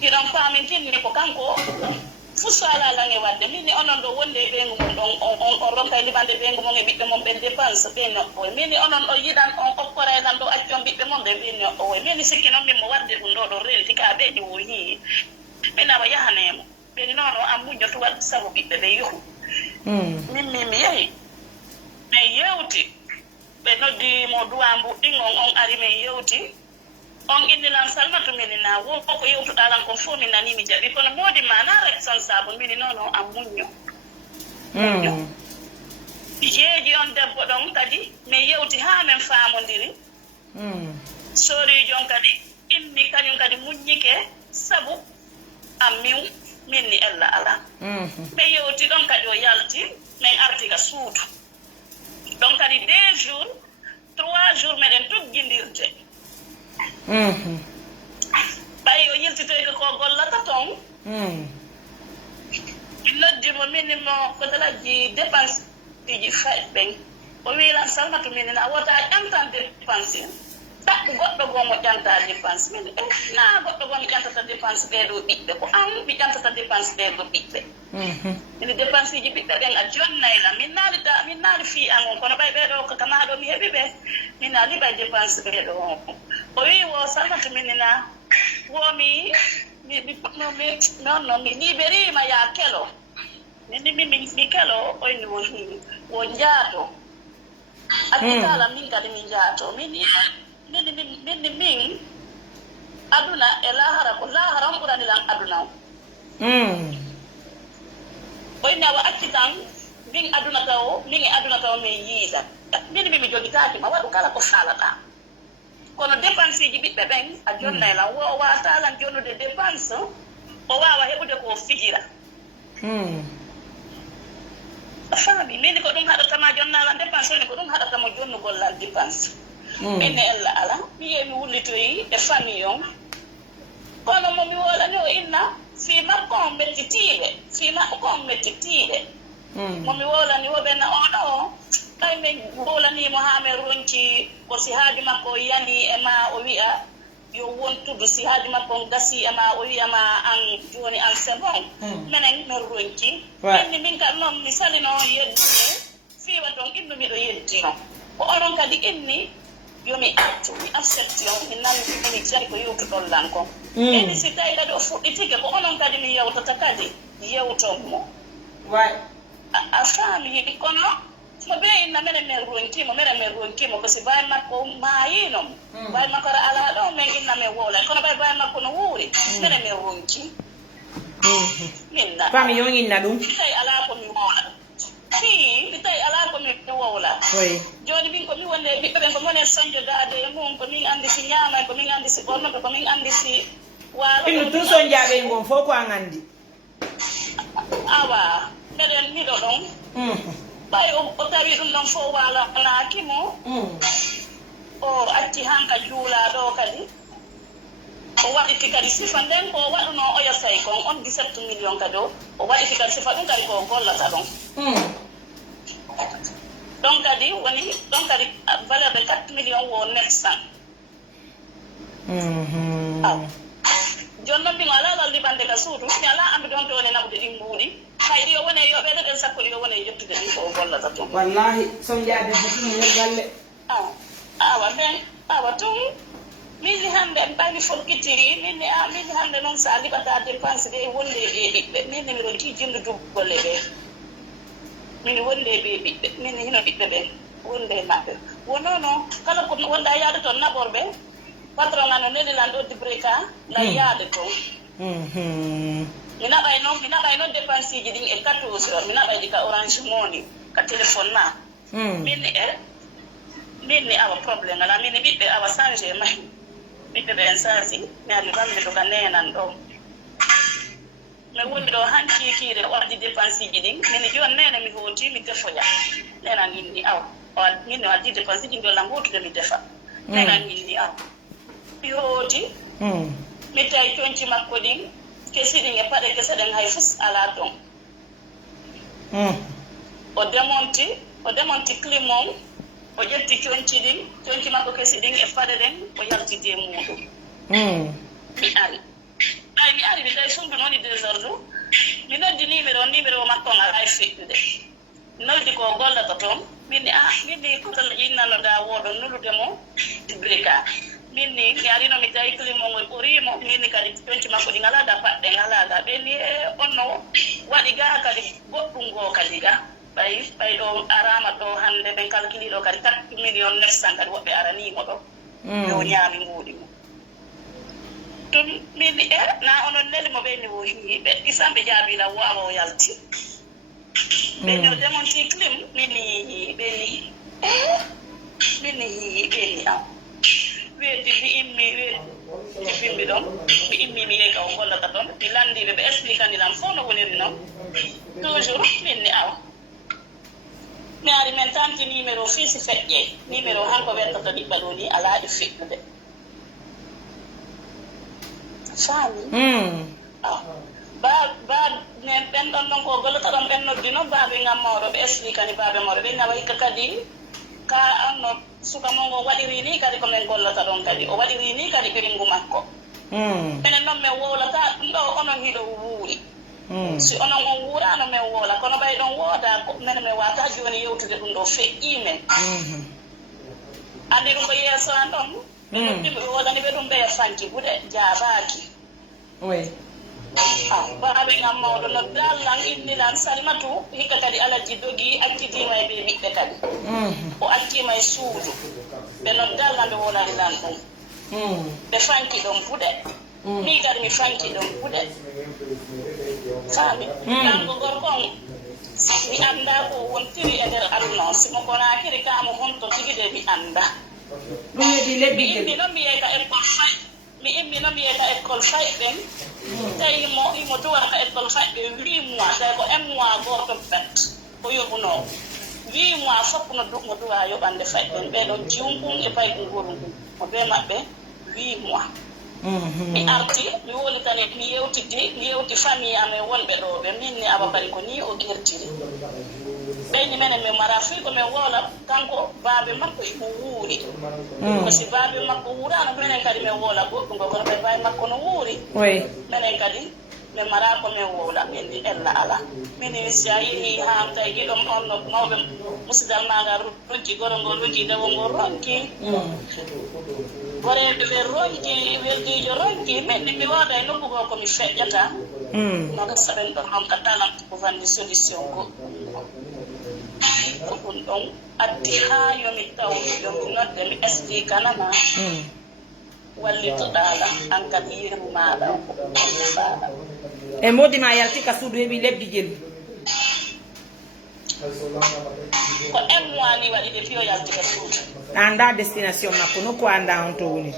hiɗon paamintinni ko kanko fusso ala lange wadde minni onon ɗo wonde e ɓeygu mon ɗon on ronka e limande ɓeygu mon e ɓiɓɓe mon ɓe dépense ɓe noɓɓoy minni onon o yiɗan on okkora lan ɗo accon ɓiɓɓe mon ɓe ɓe noɓɓoy minni sikki noon min mo wadde ɗum ɗo ɗo renti ka ɓeyni wo yii min awa yahanemo ɓeni noon o an muñoto waɗ sabu ɓiɓɓe ɓe yohu min mi yehi ɓe yewti ɓe noddi mo duwa mbuɗɗin on ari min yewti on innilan salmatu mini na wo ko yewtuɗa lan kon fof min nani mi jaɓi kono moodi ma na responsable mini noon o an muño jeeji on debbo ɗon kadi min yewti ha min faamodiri sori jon kadi immi kañum kadi muññike sabu ammiw min ni ella ala ɓe yewti ɗon kadi o yalti min arti ka suudu ɗon kadi 2 jours 3 jours meɗen tuggindirde ɓay o yiltitoyke ko gollata toon mi noddimo minimo ko dalaji dépense ji fay ɓen o wilan salmatu minen a wota ƴamtan dépense en ɗaɓɓu goɗɗo goo mo ƴanta dépense min na goɗɗo goo mi ƴantata dépense ɗeɗo ɓiɓɓe ko an mi ƴantata dépense ɗeɗo ɓiɓɓe mini dépense ji ɓiɓɓe ɓen a jonnayla min naali fi an on kono ɓay ɓeɗo kakanaɗo mi heeɓi ɓe min naali ɓay dépense ɓeɗo o wi wo salmatu minina womi non mi libérima ya kelo mi kelo oyni wo jaato abitala min kadi min jaato min aduna e lahara ko lahara on ɓurani lan aduna o oyni awa acci tan min aduna taw min e aduna taw min yiida min mi jogitaki ma waɗu kala ko salata kono dépense ji ɓiɓɓe ɓen a jonnaylan wo watalan jonnude dépense o wawa heɓude ko fijira a faami min ko ɗum haɗatama jonnalan dépense oni ko ɗum haɗatamo jonnugollal dépense min ella ala mi yehi mi wullitoyi e famille on kono momi wolani o inna fi makko on mettitiiɓe fi makko on mettitiiɓe momi wolani wo ɓenna oɗo o kay min wolanimo ha min ronci ko si haaju makko yani e ma o wi'a yo wontudu si haaju makko on gasi e ma o wiyama an joni an c'est bon minen min ronci inni min kadi noon mi salino yeddude fiiwa toon innu miɗo yeddino ko onon kadi inni yomi accu mi accepti on mi nami jari ko yewtuɗollan kon inni si tawi kadi o fuɗɗitike ko onon kadi mi yewtata kadi yewton mo a faami kono mo ɓe inna minen min ronkimo ko si bawi makko maayinom bawi makko ara ala ɗo min inna min wowla kono bawi makko no wuuri minen min ronki minna fami yo inna ɗum tawi ala komi wowla mi tawi ala komi wowla joni min komi wonde ɓiɓɓe ɓen ko mone soñjodade e mum komin andi si ñamay komin andi si ɓornoto komin andi si waalo inno tout so jaaɓe ngon fof ko an andi awa mbeɗen miɗo ɗon ɓay o tawi ɗum ɗon fof walanakimo o acci hanka juula ɗo kadi o waɗiti kadi sifa nden ko waɗuno oya say kon on 17 million kadi o waɗiti kadi sifa ɗum kadi ko gollata ɗon ɗon kadi woni ɗon kadi valeur de 4 million wo net 100 joni noon mbimo ala lalliɓande ka suudu mi ala ambi ɗon towone naɓude ɗin mbuuɗi hay ɗi o wone yoɓede ɗen sakkoli o wone yettude ɗin ko o gollata toon wallahi son jaade fotimuel galle awa ɓen awa tun minni hannde en ɓaymi folkitiri minni hannde noon sa liɓata dépense ɗe wonde ɓe ɓiɓɓe minni miɗo jijinde duggolle ɓe min wonde ɓe ɓiɓɓe minni hino ɓiɓɓe ɓen wonde maɓɓe wonono kala ko wonɗa yaade toon naɓorɓe patron ano nelilan ɗo dibreka la yaade toon mi naɓay noon dépense ji ɗin e 14 heures mi naɓayɗi ka orange money ka téléphone ma minni awa probléme ala minni ɓiɓɓe awa changé mahi ɓiɓɓe ɓe en changi mi ari bamde to ka nenan ɗo mi woni ɗo han kikiire o addi dépense ji ɗin mini joni nene mi hooti mi defoya nenan inni awa minni o addi dépense ji jollam hotude mi defa nenan inni awa mi hooti mi tawi coñci makko ɗin kesi ɗin e paɗe kese ɗen hay fus ala toon o démonti clim on o ƴetti coñci makko kesi ɗin e paɗe ɗen o yaltide muɗum mi ari mi tawi sumdu noon i désordre mi noddi numéro makko on ala e feƴƴude noddi ko gollata toon minni kotalla ƴinnanoɗa woɗon nuludemo dibreka minni mi arino mi tawi climongol ɓorimo minni kadi coñci makko ɗi ngalaga paɗɗe ngalaga ɓenni e onno waɗi ga kadi goɗɗum goo kadi ga ɓay ɗo arama ɗo hande ɓen calculi ɗo kadi 4 million 900 kadi woɓɓe aranimo ɗo yo ñaami mbuuɗi mum ɗum minni na onon nelimo ɓenni wo hiiɓe isamɓe jaabila wo awa o yalti ɓenni o démonti clim minni ɓenni am weeti mbi mi fimbi ɗon mi immi mi yehi ka o gollata ɗon ɗi landiɓe ɓe expliquanilam fof no woniri noon toujours min ni awa mi ari men tanti numéro fiisi feƴƴe numéro hanko wettata ɗiɓɓa ɗo ni ala ɗi feƴƴude faami ba nen ɓen ɗon ɗon ko gollata ɗon ɓen noddi noon baabe ngam mawɗo ɓe expliquani baabe mawɗo ɓe ngawa hikka kadi ka anno suka mo ngo waɗiri ni kadi komin gollata ɗon kadi o waɗiri ni kadi ɓiringu makko enen noon min wowlata ɗum ɗo onon hiɗo wuuri si onon on wuurano min woola kono ɓay ɗon wooda mene min wata joni yewtude ɗum ɗo feƴƴi men andi ɗum ko yeeso an ɗon ɓe noddiɓe ɓe woodani ɓe ɗum ɓeya fanki buɗe jaabaaki baaɓe ngam mawɗo no dallan innilan salimatu hikka kadi alaji dogi accitima e ɓe ɓiɓɓe kadi o accima e suudu ɓe no dallan ɓe wolanilan ɗum ɓe fanki ɗon buɗe ni kadi mi fanki ɗon buɗe faami kanko gorkon mi annda ko wontiri e nder aduna o simo konakiri kamo honto tigide mi annda ɗum heedi lebbi mi immi noon mi yehi ka école fay mi immi noon mi yehi ka école fay ɓen tawi imo duwa ka école fay ɓe 8 mois tawi ko 1 mois goto bet ko yoɓuno 8 mois fof no duwa yoɓande fay ɓen ɓeɗon jiwngum e paygugol ngu mo be maɓɓe 8 mois mi arti mi wolitani mi yewti famille amen wonɓe ɗo ɓe min ni aba kadi ko ni o gertiri ɓeyni menen min mara fii ko min woola kanko baabe makko imo wuuri ko si baabe makko wuurano minen kadi min woola goɗɗum ko kono ɓe bawi makko no wuuri minen kadi min mara ko min wowla min ndi ella ala minin si a yeehi ha tawi giɗom on no mawɓe musidal maga ronki goro ngo ronki dewol ngo ronki goreɓe ɓe ronki weldijo ronki min ɗi mi wooda e nokku go komi feƴƴata no gasaɓen ɗon noon ka dalam ko wandi solution goɗɗum ko ɗum ɗon addi ha yomi taw yomi nodde mi expliquanama wallitoɗala an kadi yirmu maɗa ko ɗaɗa e modi ma yalti ka suudu heɓi lebbi jelli ko 1 mois ni waɗi depuis o yalti ka suudu anda destination makko nokku anda on to woni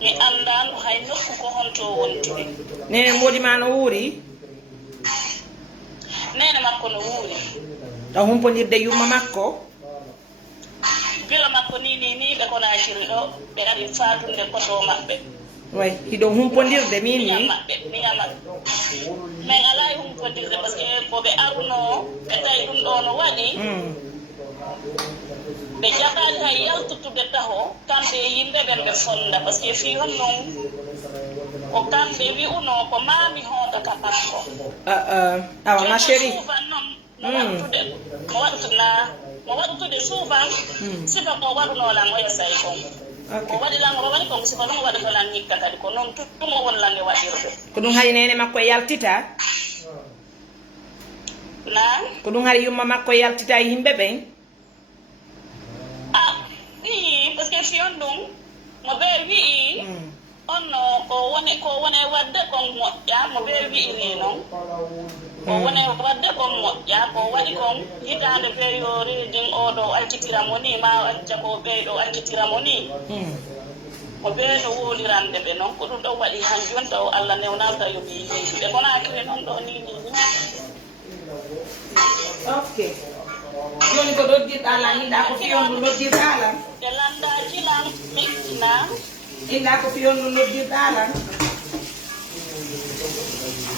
mi andano hay nokku ko honto wontiri nene modi ma no wuuri nene makko no wuuri taw humpodirde yumma makko bilo makko ni ɓe konakiri ɗo ɓe aɗi fatunde koto maɓɓe way hiɗo humpodirde min ni mi ñamaɓe min ala e humpodirde par ce que ko ɓe aruno ɓe tawi ɗum ɗo no waɗi ɓe jakali hay yaltutude taho kamɓe yimɓe ɓen ɓe fonda par ce que fi hon noon ko kamɓe wi'uno ko mami hoota ka makko awa ma chéri mo waɗutude souvent sifa ko waɗunolan o yesay kon o waɗi lan o waɗi kon sifa ɗum o waɗi tolan ñikka kadi ko noon tumo won lange waɗirde ko ɗum hay nene makko yaltita na ko ɗum hay yumma makko yaltita e yimɓe ɓen i par ce que fiyon ɗum mo ɓe wi'i onno ko wone wadde kon moƴƴa mo ɓe wi'i ni noon ko wone wadde kon moƴƴa ko waɗi kon hitande ɓeyo redin oɗo alkitiramo ni ma acca ko ɓeyɗo alkitiramo ni mo ɓeeno wolirande ɓe noon ko ɗum ɗo waɗi han joni taw Allah newnalta yoɓi yeyɓe kono akire noon ɗo ni ok joni ko ɗoddirɗa lan inɗa ko fiyondu noddirɗa lan e landaji lan ɓiɗɗina inɗa ko fiyondu noddirɗa lan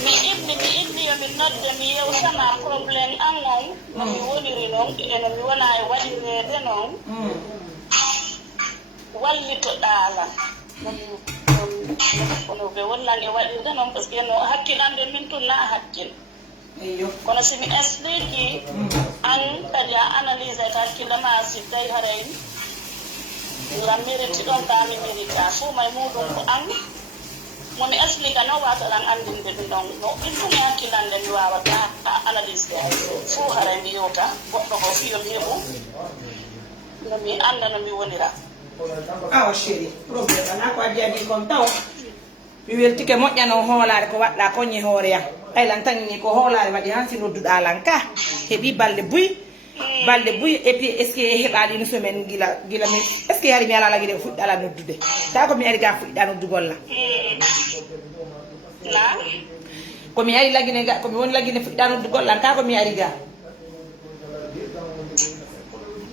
mi inni yomi nodde mi yewtana probléme an on no mi woniri noon ene mi wona e waɗirede noon wallitoɗalan kono ɓe wollan e waɗirde noon par ce que no hakkilande min tun na hakkil kono simi explique an kadi a analyse ka hakkillama si tawi haray la mérite ɗon ka mi mérita fo may muɗum ko an momi explique no watalan andinde ɗum ɗon no ɗin ɗum e hakkillande mi wawata analyse de fo haray mi yewta goɗɗo ko fiyomi heɓu nomi anda no mi wonira awa chéri probléme ala ko addi adi kon taw mi weltike moƴƴano hoolare ko waɗɗa koñe hooreyam aylan tanni ko hoolare waɗi han si nodduɗa lan ka heeɓi balɗe buy balde buy et puis est ce que heɓaɗi une semaine gila mi est ce que yari mi ala lagi de fuɗɗala noddude ta ko mi yari ga fuɗɗa noddugol la ko mi yari lagine ga ko mi woni lagine fuɗɗa noddugol lan ta ko mi yari ga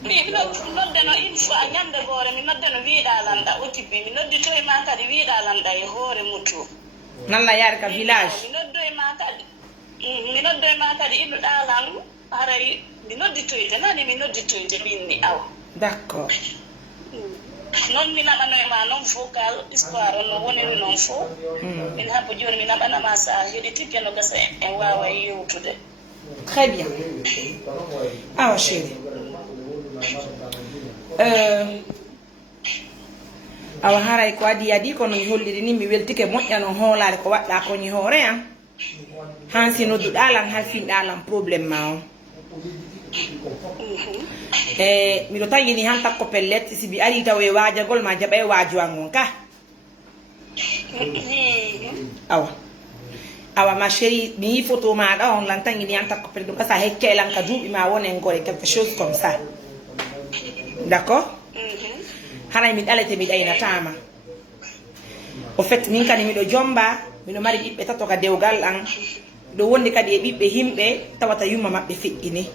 mi noddano une fois ñande goore mi noddano wiiɗa lamɗa otibi mi noddito e ma kadi wiiɗa lamɗa e hoore mutu nalla yaari ka village mi noddo e ma kadi innuɗa lan haray mi nodditoyde nani mi nodditoyde ɓinni awa d' accord noon mi naɓano e ma noon vocal histoire on no woniri noon fof min habbo joni mi naɓanama sa heɗiti piano gasa en wawa yewtude très bien awa chéri awa haray ko adi kono mi holliri ni mi weltike moƴƴano hoolare ko waɗɗa koñi hoore an hansi nodduɗa lan halfinɗa lan probléme ma on miɗo tawini han takko pellet si mi ari taw e waajagol ma jaɓa e waajuwan ngon ka awa ma chéri mi yi photo maɗa on lan tawini han takko pellet ɗum kasa hekke lan ka duuɓi ma wonen gore quelque chose comme ça d' accord haray mi ɗalete mi ɗaynatama au fait min kadi miɗo jomba miɗo mari ɓiɓɓe tato ka dewgal an ɗo wondi kadi e ɓiɓɓe himɓe tawata yumma maɓɓe feƴƴini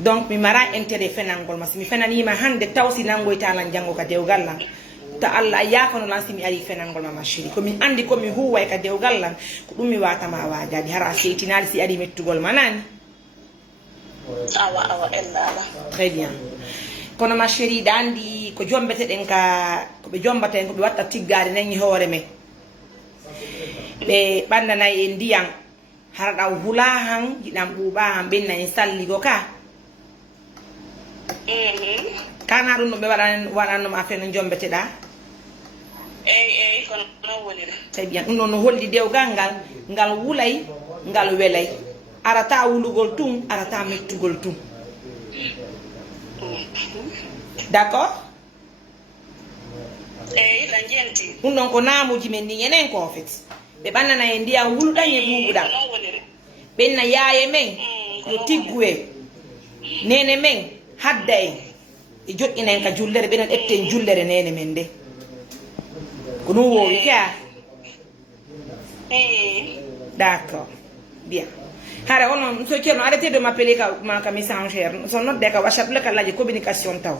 donc mi mara intérêt fenangol ma simi fenanima hande tawsi nangoytalan janggo ka dewgal lan to Allah yakano lan simi ari fenangol ma chéri komi andi komi huway ka dewgal lan ko ɗum mi watama wajadi hara seytinali si ari mettugol ma nani awa ellala très bien kono ma chéri ɗa andi ko jombeteɗen ka koɓe jombata en koɓe watta tiggade nayi hoore men ɓe ɓandanayi e ndiyam hara ɗa hula han jiɗam ɓuuɓa han ɓenna en salligo ka kana ɗum no ɓe waɗannoma affaire no jombeteɗa eyi kono non woniri très bien ɗum noon no holli dewgal ngal wulay ngal welay arata wulugol tun arata mettugol tun d' accord eyi la jenti ɗum noon ko namuji men ni enen ko fait ɓe ɓannana e ndiyam wuluɗan e ɓuuɓuɗam ɓenna yaaye men yo tiggu en nene men hadda en e joƴƴina en ka jullere ɓenen ƴetten jullere nene men nde ko ɗum wowi ke a d' accord bien hara onon monsieur Thierno arrêtez de m'appeler ka messagère so nodde ka whatsapp le ka laje communication taw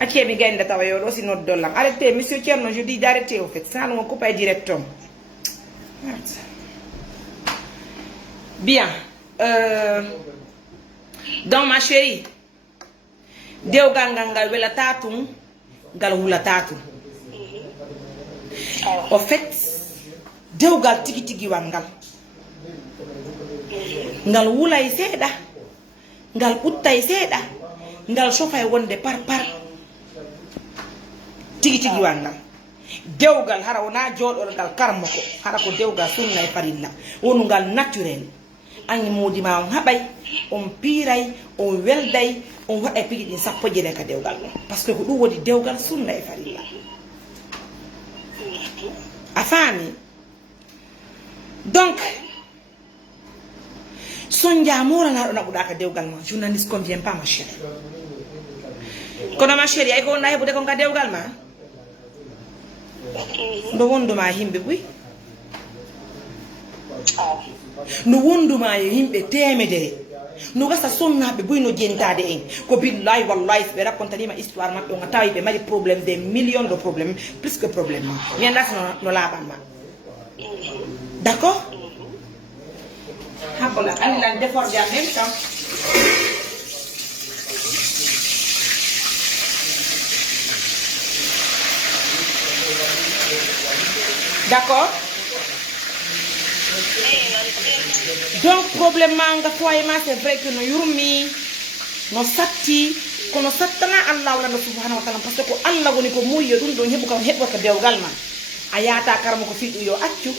accemi gaynde tawa yo ɗo si noddollam arrêtez monsieur Thierno je dis d'arrêter au fait sinon on coupe directement bien donc ma chérie dewgal ngal welata tun ngal hulata tun au fait dewgal tigi tigi wal ngal wulay seeɗa ngal ɓuttay seeɗa ngal sofay wonde par tigi tigi wal ngal dewgal hara wona jooɗorgal karmo ko hara ko dewgal sunna e farilla wonu ngal naturel anni moodi ma on haɓay on piiray on welday on waɗay pigi ɗin sappo jene ka dewgal ɗum par ce que ko ɗum woni dewgal sunna e farilla a faami donc son jamoranaɗo naɓuɗa ka dewgal ma journaliste convient pas ma chérie kono ma chérie ay ko wonna heɓude kon ka dewgal ma no wonduma himɓe ɓuy no wonduma yo yimɓe temedere no gasa sonnaɓe ɓuy no jentade en ko billahi wallahi ɓe racontanima histoire maɓɓe on a tawi ɓe mari probléme des millions de probléme plus que probléme ma mi anda no laaɓanma d' accord habbola andilan déforde en même temps d' accord donc probléme ma nga foye ma c'est vrai que no yurmi no satti kono sattana Allah wala no subhanahu wa ta'ala parce que ko Allah woni ko moyiyo ɗum ɗon heɓu kam heɓa ko dewgal ma a yata karamo ko fiɗɗu yo accu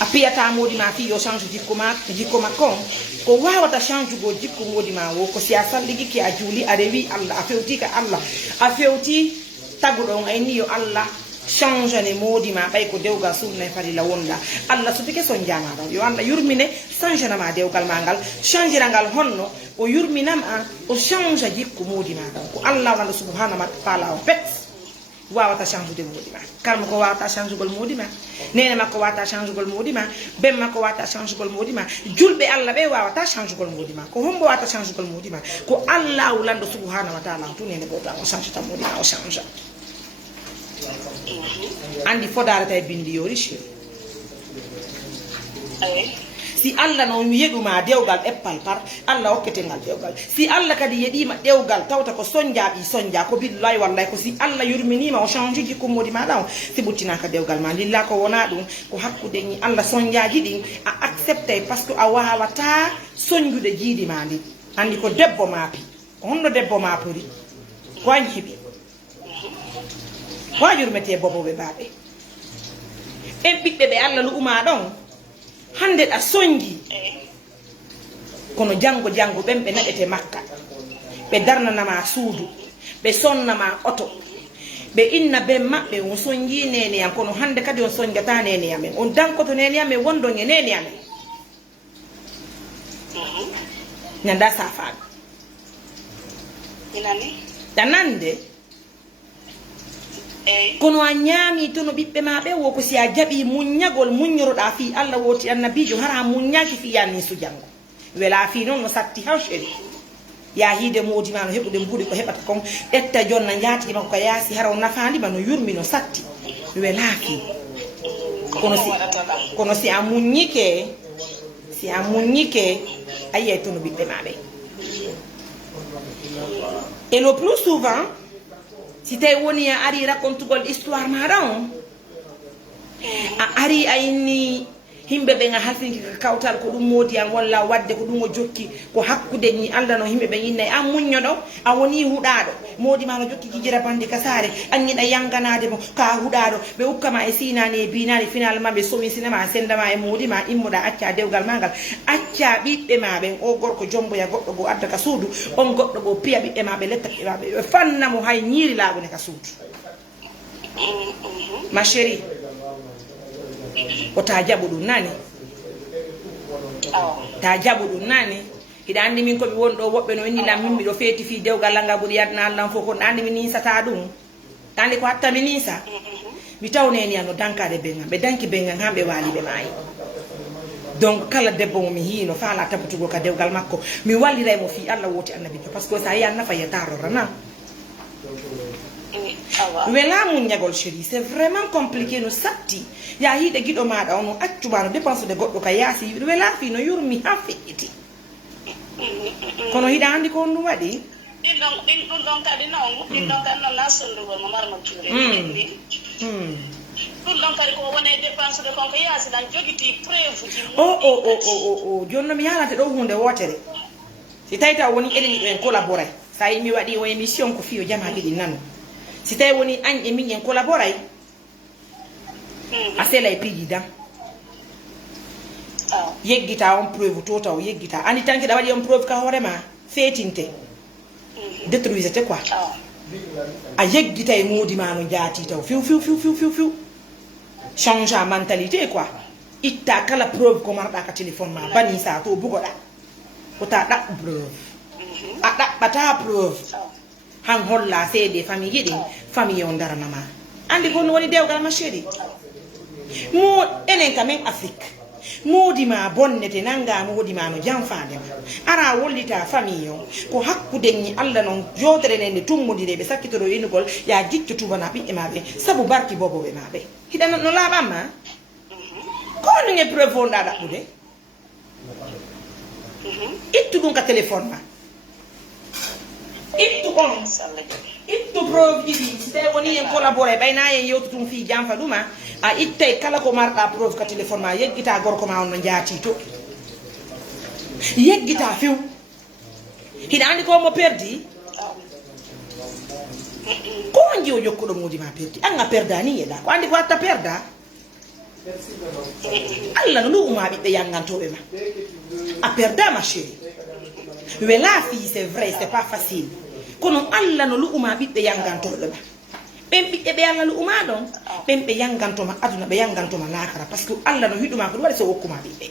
a piyata modi ma fi yo change jikko makko ko wawata change go jikko modi ma wo ko si a salligi ki a juuli a rewi Allah a fewti ka Allah a fewti taguɗon ayni yo Allah change ne modi ma bay ko dewgal sunna fari la wonda Allah subike son jama do yo Allah yurmine change na ma dewgal mangal change rangal honno o yurminam a o change jikko modi ma ko Allah wala subhanahu wa ta'ala o pet wawata change de modi ma kalma ko wawata change gol modi ma nene makko wawata change gol modi ma bem makko wawata change gol modi ma julbe Allah be wawata change gol modi ma ko hombo wawata change gol modi ma ko Allah wala subhanahu wa ta'ala to nene bo ta o change ta modi ma o change andi fodare tay bindi yo riche si Allah no yeduma dewgal eppal par Allah okketengal dewgal si Allah kadi yedima dewgal tawta ko sonjaabi sonja ko billahi wallahi ko si Allah yurminima o change ji ko modi ma daw si buttina ka dewgal ma lilla ko wona dum ko hakkude ni Allah sonjaaji din a accepter parce que a wawata sonjude jiidi ma ndi andi ko debbo maapi ko honno debbo maapori ko an hebi wajur mete bobo be baabe en bibbe be Allah lu uma don hande da songi kono jango bembe nadete makka be darnana ma suudu be sonna ma oto be inna be mabbe on songi nene yan kono hande kadi on songata nene yamen on dankoto nene yamen wondo nene yamen nyanda safa inani danande kono a ñaami to no ɓiɓɓe ma ɓe wo ko si a jaɓi muññagol muññoroɗa fi Allah woti annabijo hara muññaki fi yanni su jango wela fi noon no satti haw chéri ya hiide modi ma no heɓude mbuɗi ko heɓata kon ƴetta jonna jaatii makko ko yaasi hara o nafandima no yurmi no satti wela fi kono si a muññike a yiyay to no ɓiɓɓe ma ɓe et le plus souvent si tay woni a ari racontugol histoire maɗa on a ari a inni himɓe ɓe ga halfinki ka kawtal ko ɗum modi an walla wadde ko ɗum o jokki ko hakkude ni Allah no himɓe ɓe innay an muññoɗo a woni huɗaɗo modi ma no jokki kijira bande ka saare an yiɗa yanganade mo ka huɗaɗo ɓe ukkama e sinani e binani finalement ɓe somi sinama sendama e modi ma immoɗa acca dewgal ma ngal acca ɓiɓɓe ma ɓen o gorko jomboya goɗɗo go adda ka suudu on goɗɗo go piya ɓiɓɓe ma ɓe letta ɓiɓɓe ma ɓe fannamo hay ñiiri laaɓune ka suudu ma chérie o ta jaɓu ɗum nani ta jaɓu ɗum nani hiɗa andi min koɓe woni ɗo woɓɓe no inni lam min miɗo feeti fi dewgal langa ɓuuri yadna Allah fof ko andi mi nisata ɗum andi ko hatta mi nisa mi tawneni ano dankade bengan ɓe danki bengan han ɓe waali ɓe maayi donc kala debbo mo mi hiino faala tabbatugo ka dewgal makko mi walliray mo fi Allah woti annabijo par ce que sa yi an nafa yetarora na wela muññagol chéri c'est vraiment compliqué no satti ya hiide giɗo maɗa ono accuma no dépense de goɗɗo ka yaasi wela fi no yurmi ha feƴƴiti kono hiɗa andi ko on ɗum waɗi ɗum ɗon kadi noon ɗin ɗon kadi noon nasondugol mo marma cuure ɗum ɗon kadi ko wone dépense de konko yaasi nan jogiti preuve ji o joni no mi yalante ɗo hunde wotere si tawi taw woni eɗen en collaboré sa yi mi waɗi o émission ko fiyo jamaji ɗi nano si tawi woni an e min en collaboray a sela e président yeggita on preuve to taw yeggita andi tanke ɗa waɗi on preuve ka hoorema feetinte détruisete quoi a yeggita e modi ma no jaati taw fiw change a mentalité quoi itta kala preuve ko marɗa ka téléphone ma bani sa to bugoɗa kota ɗaɓɓu preuve a ɗaɓɓata preuve han holla seede famille yiɗi famille on daranama andi ko no woni dewgal ma chéri mo enen kamen Afrique modi ma bonnete nanga modi ma no janfande ma ara wollita famille on ko hakkude ni Allah non jodere nende tummodire be sakkitoro inugol ya jiccu tubana ɓiɓɓe maɓe sabu barki boboɓe maɓe hiɗa no laaɓanma ko no nge preuve on ɗa ɗaɓɓude ittu ɗum ka téléphone ma ittu preuve jiɗi so tawi woni en collaboré ɓayna en yewtutum fi janfa ɗuma a ittay kala ko marɗa preuve ka téléphone ma yeggita gorko ma on no jaati to yeggita few hiɗa andi ko mo perdi ko on jiwo jokkuɗo modi ma perdi an a perda ni yeɗa ko andi ko watta perda Allah no lu'uma ɓiɓɓe yangantoɓe ma a perda ma chéri wela fi c'est vrai c'est pas facile kono Allah no lu'uma ɓiɓɓe yangantoɓe ma ben ɓiɓɓe ɓe Allah lu uma ɗon ɓen ɓe yangantoma aduna ɓe yangantoma lakara par ce que Allah no hiɗuma ko ɗum waɗi so wokkuma ɓiɓɓe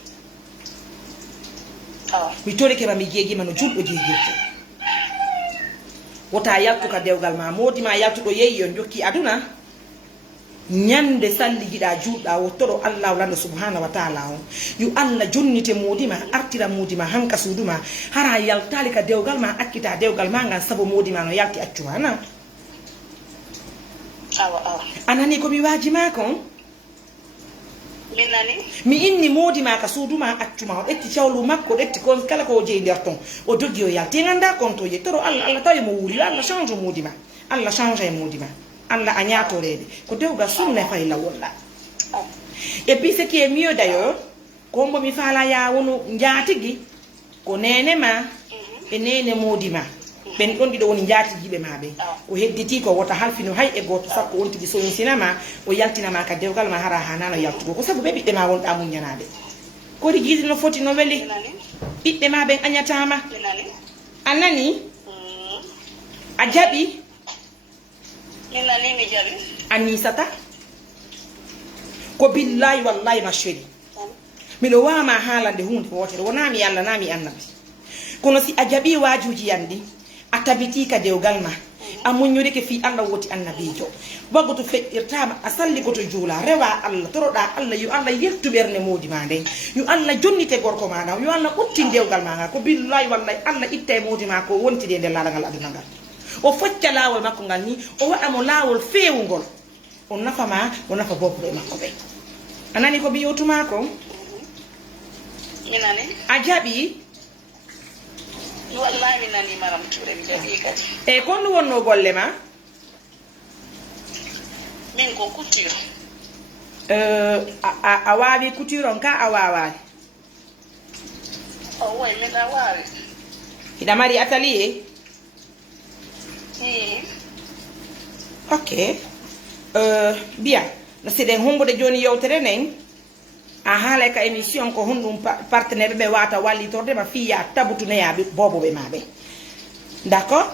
mi torikema mi jeegima no julɗo jeegirte wota yaltuka dewgal ma modi ma yaltuɗo yeyi on jokki aduna ñande salli jiɗa juɗɗa wottoɗo Allah lando subhanahu wa ta'ala on yo Allah jonnite modima artira modima hanka suduma hara yaltali ka dewgal ma akkita dewgal ma ngan sabo modima no yalti accuma na anani ko mi wajima kon mi inni modima ka suduma accuma o ɗetti cawlu makko ɗetti kon kala ko jeyi nder ton o doggi o yalti ganda kontoje toro Allah tawi mo wuri Allah change modima Allah change e modima Allah a ñaatorede ko dewgal sunna fay la wolla et puis ce qui est mieux d'ailleurs ko mbo mi fala ya wonu njaatigi ko nene ma e nene modima ben don dido woni njaatigi be mabe o hedditi ko wota halfino hay e goto sakko wonti di soyin sinama o yaltinama ka dewgal ma hara hanano yaltugo ko sabu be bidde ma wonda muñanade ko rigidi no foti no weli bidde ma ben anyatama anani a jabi Anisata ko billahi wallahi ma chéri miɗo wama haalande hunde wotere wonami Allah nami annabi kono si a jaɓi wajuji yandi a tabitika dewgal ma a muñorike fi Allah woti annabijo baggo to feƴƴirtama a salli goto juula rewa Allah toroɗa Allah yo Allah yettu ɓerne modi ma nden yo Allah jonnite gorko maɗa yo Allah ɓutti dewgal ma ko billahi wallahi Allah itta e modi ma ko wontide nde laaɗagal aduna ngal o focca laawol makko ngal ni o waɗamo laawol feewugol o nafama o nafa boppo e makko ɓe anani ko mi yewtuma ko a jaɓi wallahi mi nani maram Touré mi jaɓi kadi e kon ɗum wonno golle ma min ko couture a waawi couture on ka a wawani o way min a waawi hiɗa mari atelier ok bien no siɗen humbude joni yewtere nden a haala ka émission ko honɗum partenaire ɓe wata wallitordema fiya tabutuneyaɓe boboɓe maɓe d' accord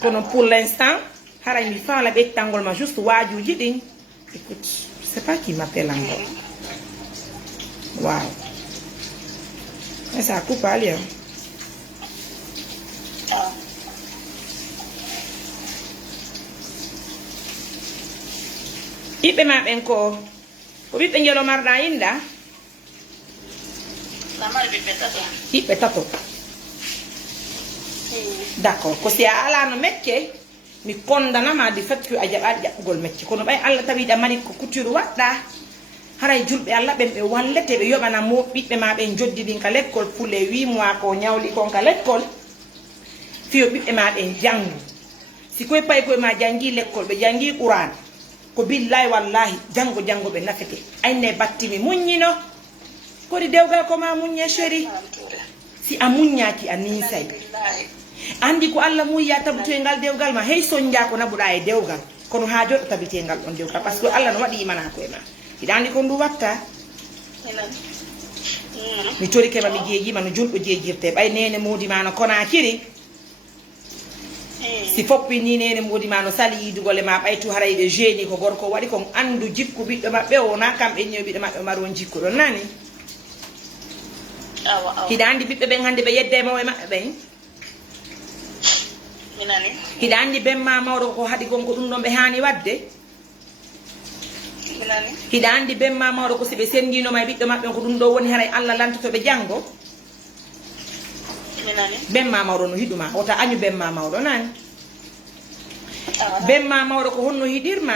kono pour l' instant haray mi faala ɓettangol ma juste wajuji ɗin écoute c'est pas qui m'appelle encore wow mais ça coupe à lien ɓiɓɓe ma ɓen ko ɓiɓɓe jelo marɗa inɗa ɓiɓɓe tato d' accord ko si a alano mecce mi kondanama du fait que a jaɓaɗi jaɓɓugol mecce kono ɓay Allah tawiɗa mari ko couture waɗɗa haray julɓe Allah ɓen ɓe wallete ɓe yoɓana mo ɓiɓɓe ma ɓen joddi ɗin ka l'école pour les 8 mois ko ñawli kon ka l'école fiyo ɓiɓɓe ma ɓen janggu si koye pay koye ma jangi l'école ɓe jangi Qur'an ko billahi wallahi jango ɓe nafete ayne battimi muññino kodi dewgal ko ma muññe chéri si a muññaki a nisay andi ko Allah muyiya tabutoye ngal dewgal ma hey soñja ko naɓuɗa e dewgal kono ha joɗɗo tabite ngal ɗon dewgal par ce que Allah no waɗi imana koye ma hiɗa andi ko ndu watta mi torikema mi jeejima no julɗo jeejirte ɓay nene modi ma no Konakiri si foppi ni nene modi ma no sali yidugol e ma ɓaytu haray ɓe jeeni ko gorko waɗi kon andu jikku ɓiɗɗo maɓɓe wona kamɓe ñew ɓiɗɗo maɓɓe mari on jikku ɗon nani hiɗa andi ɓiɓɓe ɓen hande ɓe yedde e maw e maɓɓe ɓen hiɗa andi bemma mawɗo ko haɗi gon ko ɗum ɗon ɓe hani wadde hiɗa andi bemma mawɗo ko si ɓe sendinoma e ɓiɗɗo maɓɓe ko ɗum ɗo woni haray Allah lantotoɓe janggo bemma mawɗo no hiɗuma wota añu bemma mawɗo nani bemma mawɗo ko honno hiɗirma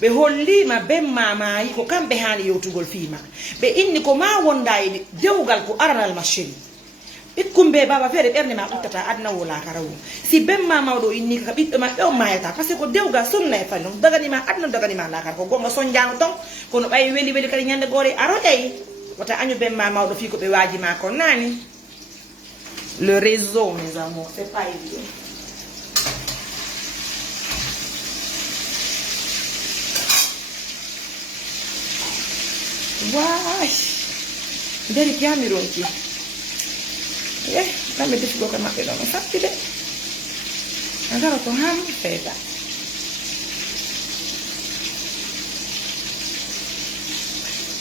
ɓe hollima bemma mayi ko kamɓe hani yewtugol fiima ɓe inni ko ma wonda e dewgal ko aranal ma chéri ɓikkumɓe baba feere ɓerde ma ɓuttata adna wolakara wo si bemma mawɗo inni ka ɓiɗɗo maɓɓe on mayata par ce que ko dewgal sunna e fanno daganima adna daganima lakara ko gonga soñjano ton kono ɓay weli weli kadi ñande goore aro ƴayi wota añu bemma mawɗo fi ko ɓe wajima kon nani le réseau mes amours c'est pas évident waay nderi jamironki kamɓe defugo ka maɓɓe ɗon o sappi de a gara ko ham feeta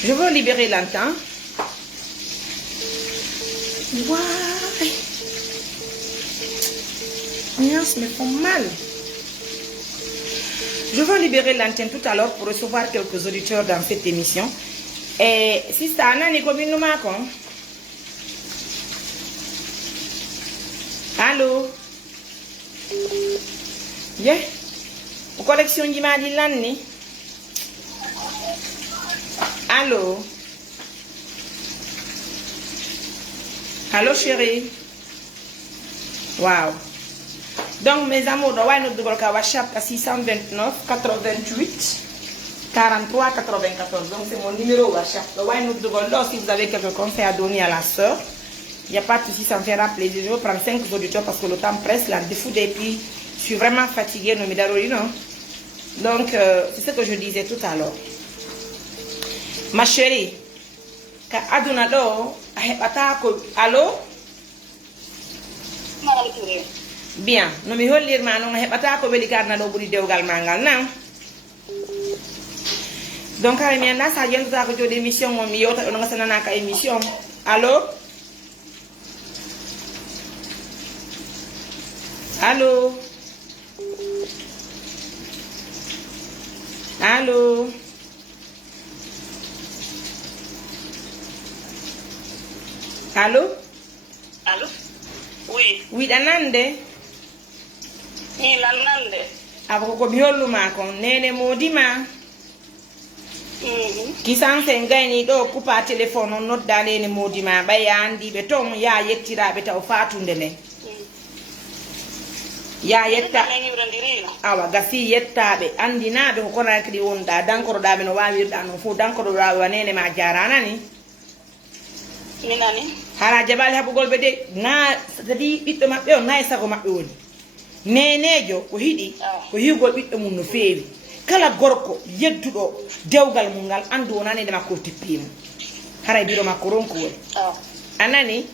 Je veux libérer l'antan. Ouais. Nuance me font mal. Je veux libérer l'antenne tout à l'heure pour recevoir quelques auditeurs dans cette émission. Et si ça n'a ni comme une marque. Allô? Yeah? Pour collection du m'a dit l'année. Allô? Allô chérie? Wow. Donc mes amours, nous avons notre WhatsApp à 629 88 43 94. Donc c'est mon numéro WhatsApp. Si vous avez quelques conseils à donner à la soeur, il n'y a pas de souci, ça me fera plaisir. Je vais prendre 5 auditeurs parce que le temps presse là. Des fous et puis je suis vraiment fatiguée, non? Donc c'est ce que je disais tout à l'heure. Ma chérie, allô? Bien, no mi hollir ma non heɓata ko weli karna ɗo ɓuri dewgal mangal nan. Donc ara mi anda sa yeltata ko jooɗi émission o mi yewta ɗo no gasanana ka émission. Allô? Allô? Allô? Allô? Allô? Oui. Oui, ɗanande? Ni lannande. Abo ko mi holluma kon nene modima. Kisanse ngayni ɗo kupa téléphone on nodda nene modima ɓay andiɓe ton ya yettiraɓe taw fatunde nden. Ya yetta awa gasi yettaɓe andinaɓe ko konakri wonɗa dankoroɗaɓe no wawirɗa non fof dankoroɗaɓe wa nene ma jaranani. Minani hara jabali haɓugol ɓe de na tadi ɓiɗɗo maɓɓe o nayi sago maɓɓe woni nenejo ko hiɗi ko higol ɓiɗɗo mum no feewi kala gorko yedduɗo dewgal mum ngal andu wonanede makko tippimo haray biro makko ronko woni anani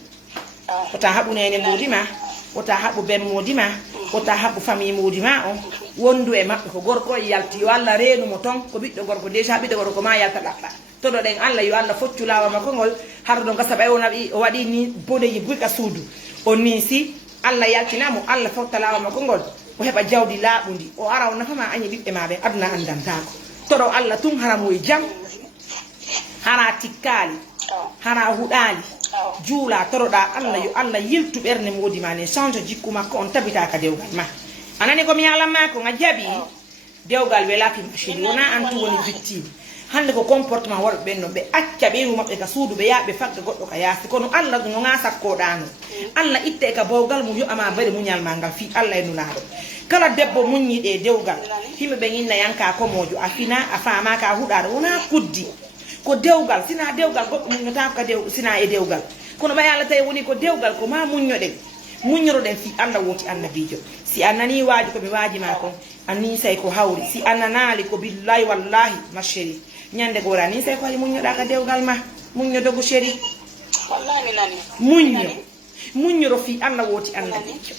wota haɓu nene modima wota haɓu ben modima wota haɓu famille modima o wondu e maɓɓe ko gorko yalti yo Allah reenumo ton ko ɓiɗɗo gorko déjà ɓiɗɗo gorko ma yalta ɗaɓɓa todo ɗen Allah yo Allah foccu lawa makko ngol har ɗo gasa ɓay o waɗi ni bodeji buyka suudu o nisi Allah yaltinamo Allah fotta lawa makko ngol o heɓa jawdi laaɓudi o ara o nafama añi ɓiɓɓe maɓe aduna andantako todo Allah tun hara moye jam hara tikkali hara huɗali juula toroɗa Allah yo Allah yiltu ɓerde modima ne change jikku makko on tabitaka dewgal ma anani komi yalanma ko a jaaɓi dewgal welaki machine wona an tu woni victime hande ko comportement worɓe ɓen noon ɓe acca ɓeyru maɓɓe ka suudu ɓe yaaɓe fagga goɗɗo ka yaasi kono Allah no ga sakkoɗano Allah itte ka bawgal mum yoɓama bari muñal ma ngal fi Allah e nunaɗo kala debbo muññiɗe dewgal himɓe ɓe inna yanka komojo a fina a fama ka huɗaɗo wona kuddi ko dewgal sina dewgal goɗɗo muññotako ka sina e dewgal kono ɓay Allah tawi woni ko dewgal ko ma muññoɗen muññoroɗen fi Allah woti annabijo si a nani waaji komi waajima kon anni say ko hawri si a nanali ko billahi wallahi ma chéri ñande gora ni say ko hay muññoɗa ka dewgal ma muñño dogu chéri wallahi mi nani muññoro fi Allah woti annabijo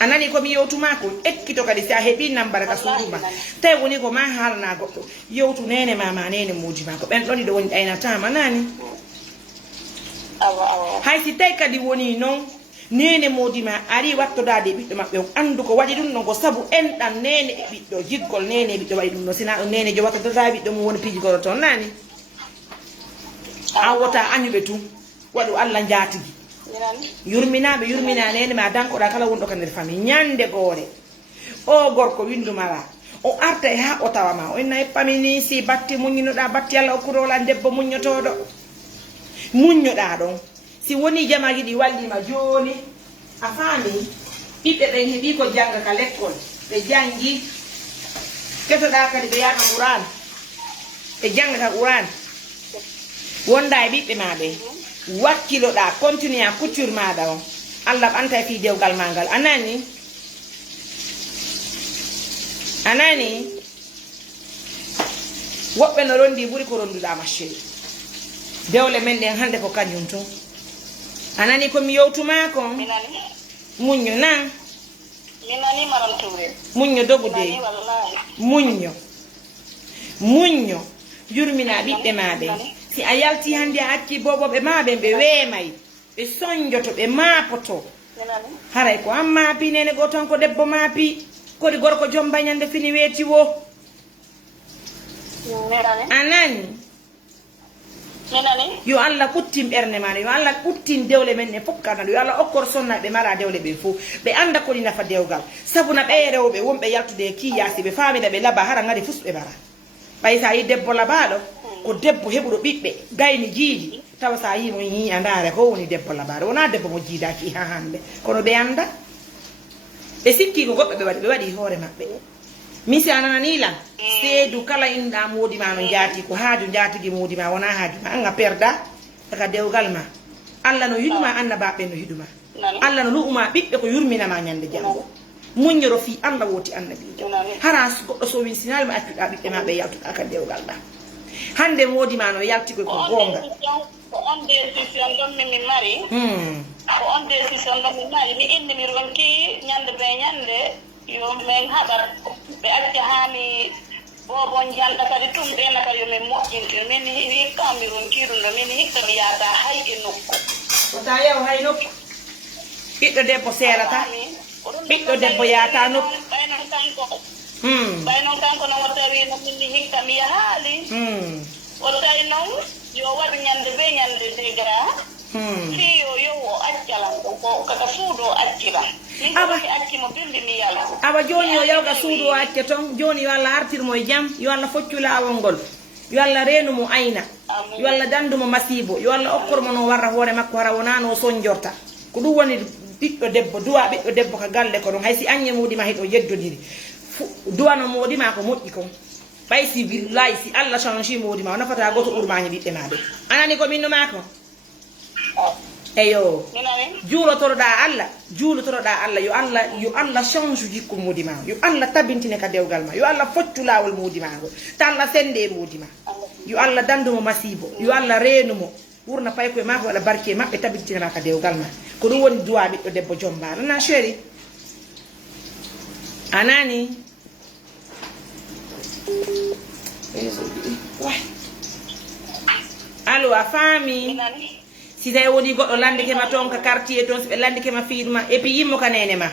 anani komi yewtuma ko ekkito kadi si a heeɓi nambara ka suuduma tawi woni ko ma haalana goɗɗo yewtu nene mama nene moji ma ko ɓen ɗon ɗiɗo woni ɗaynatama nani hay si tawi kadi woni noon nene modima ari wattodade ɓiɗɗo maɓɓe on andu ko waɗi ɗum ɗon ko saabu enɗan nene e ɓiɗɗo jiggol nene e ɓiɗɗo waɗi ɗum ɗo sina ɗo nene jo wattodada ɓiɗɗo mum woni pijigoro toon nani an wota añuɓe tum waɗu Allah jatigi yurminaɓe yurmina nene ma dankoɗa kala wonɗo ka nder famille ñande goore o gorko windumala o arta e ha o tawama o enna e pamini si batti muñinoɗa batti Allah okkurola debbo muññotoɗo muññoɗa ɗon si woni jamaji ɗi wallima joni a faami ɓiɓɓe ɓen heeɓi ko janga ka l'école ɓe jangi ketoɗa kadi ɓe yaɗa Qur'an ɓe janga ka Qur'an wonda e ɓiɓɓe maɓe wakkiloɗa continue a couture maɗa o Allah ɓanta e fi dewgal ma ngal anani woɓɓe no rondi ɓuuri ko ronduɗa ma chéri dewle men ɗen hande ko kañum tun anani komi yewtuma kon muñño na muñño dogude muñño yurmina ɓiɓɓe maɓe si a yalti hande a acci boboɓe ma ɓe weemay ɓe soñjoto ɓe maapoto haray ko an maapi nene go tan ko debbo maapi kodi gorko jomba ñande fini weeti wo anani yo Allah ɓuttin ɓernde maɗa yo Allah ɓuttin dewle men ne fof kanaɗo yo Allah okkor sonna ɓe mara dewle ɓe fof ɓe anda kodi nafa dewgal sabuna ɓe rewɓe wonɓe yaltude e kiyasi ɓe famina ɓe laaɓa hara gari fus ɓe bara ɓay sa yi debbo laaɓaɗo ko debbo heɓuɗo ɓiɓɓe gayni jiiji tawa sa yimo yi andare ko woni debbo laaɓaɗo wona debbo mo jiidaki ha hande kono ɓe anda ɓe sikki ko goɓɓe ɓe waɗi hoore maɓɓe misi ananilan seedu kala inɗa moodi ma no jaati ko haaju jaatigi moodi ma wona haaju ma anga perda daga dewgal ma Allah no yiɗuma annabaɓe no yiɗuma Allah no lu'uma ɓiɓɓe ko yurminama ñande jango muññoro fi Allah wooti annabijo hara goɗɗo so win sinali ma accuɗa ɓiɓɓe ma ɓe yaltuɗa ka dewgal ɗa hande moodi ma no yaltigo ko gonga ko on décision ɗon min mari ko on décision ɗon min mari mi inni mi ronki ñande be ñande yo min haɓat ɓe acca hani bobon janɗa kadi tum ɓena kadi yomin moƴƴinte min hikka mi ronkiɗum ɗo min hikka mi yaata hay e nokku wota yaw hay nokku ɓiɗɗo debbo seerata ɓiɗɗo debbo yaata nokku ɓay noon kanko noon o tawi no min hikka mi yahaali o tawi noon yo waɗ ñande be ñande degra fi yo o accalan ko kaka suudu o accilan aba accimo bimbi mi yala aba joni yo yawga suudu o acca toon joni yo Allah artirmo e jaam yo Allah foccu laawol ngol yo Allah reenumo ayna yo Allah dandumo masibo yo Allah okkormo no warra hoore makko hara wona no soñjorta ko ɗum woni ɓiɗɗo debbo duwa ɓiɗɗo debbo ka galle ko ɗon hay si añe muɗima heɗo yeddodiri duwano moɗima ko moƴƴi kon ɓay si billahi si Allah change moɗima o nafata goto ɓurmañe ɓiɓɓe maɓe anani ko minno ma ko eyo juulotoroɗa Allah yo Allah change jikku muudi ma yo Allah tabintine ka dewgal ma yo Allah foccu lawol muudi ma ngo ta Allah sende muudi ma yo Allah dandumo masibo yo Allah reenumo wurna pay koye mako waɗa barke maɓɓe tabintinema ka dewgal ma ko ɗum woni duwa ɓiɗɗo debbo jomba nana chéri anani allo a faami si tawi woni goɗɗo landike ma toon ka quartier toon so ɓe landike ma fiiɗu ma et puis yimmo ka nene ma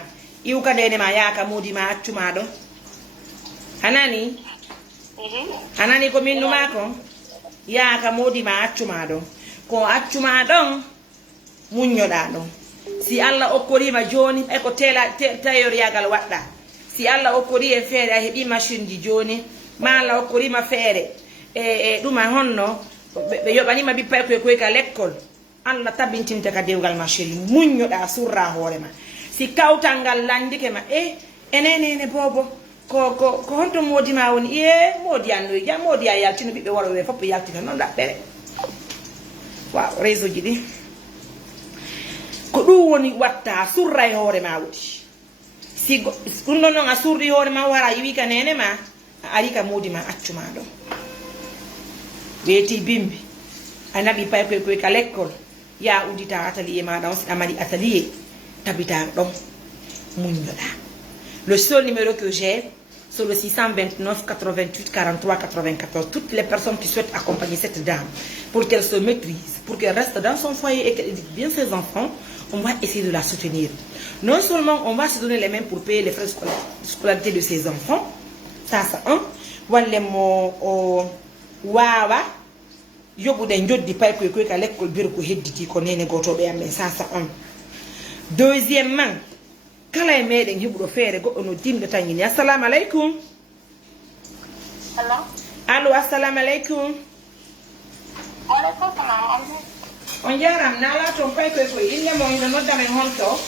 iw ka nene ma yaaka moodi ma accuma ɗo anani anani ko minnuma ko yaaka moodi ma accuma ɗo ko accuma ɗon muññoɗa ɗon si Allah okkorima joni e ko tayor yagal waɗɗa si Allah okkori e feere a heeɓi machine ji joni ma Allah okkorima feere e ɗuma honno ɓe yoɓanima bippay koye ka l'école Allah tabintinte ka dewgal ma chéri muññoɗa surra hoore ma si kawtal ngal landike ma enenene bobo ko honto moodi ma woni moodi annoy jam moodi a yaltino ɓiɓɓe worɓe ɓe fof ɓe yaltina noon ɗaɓɓere waaw réseau ji ɗi ko ɗum woni watta surra e hoore ma woɗi si ɗum ɗon noon a surri hoore ma wara yiwi ka nene ma a ari ka moodi ma accuma ɗon weeti bimbi a naɓi pay koye ka l'école ya udita atelier maɗa on siɗa mari atelier tabita ɗon muññoɗa le seul numéro que j'ai c'est le 629 88 43 94 toutes les personnes qui souhaitent accompagner cette dame pour qu'elle se maîtrise pour qu'elle reste dans son foyer et qu'elle éduque bien ses enfants on va essayer de la soutenir non seulement on va se donner les mains pour payer les frais de scolarité de ses enfants ça c'est un walle mo o wawa yoɓuɗe joddi pay koye ka l'école biro ko hedditi ko nene gotoɓe amen ça c'est un deuxièmement kala e meɗen heɓuɗo feere goɗɗo no dimɗo tangini assalamu aleykum allo assalamu aleykum on jaram nala toon pay koye koye inde mo ino noddamen honto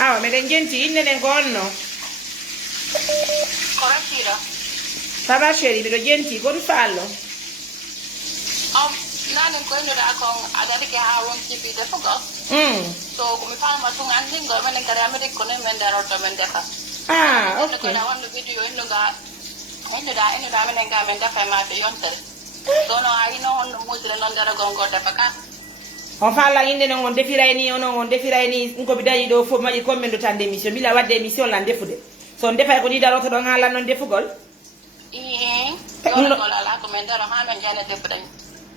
awa meɗen jenti inde nden ko onno ça va chéri mbiɗo jenti goɗum faallo nanen ko innoɗa kon aɗa ke ha won jibiɗe fogos so komi falma tun andingo minen kadi amérique ko nin min darotto min defa ok koɗa wonno vidéo innoɗa minen ga min defa e mafe yontere so no a yino honno musire noon daragol ngo defa ka on faala inde noon on defiray ni onon on defiray ni ɗum komi dañi ɗo fof maƴi combien de temps d' émission mbila wadde émission lan defude so on defay ko ni daroto ɗon haalan noon defugol Yona gola la ko men dara ha men jane defude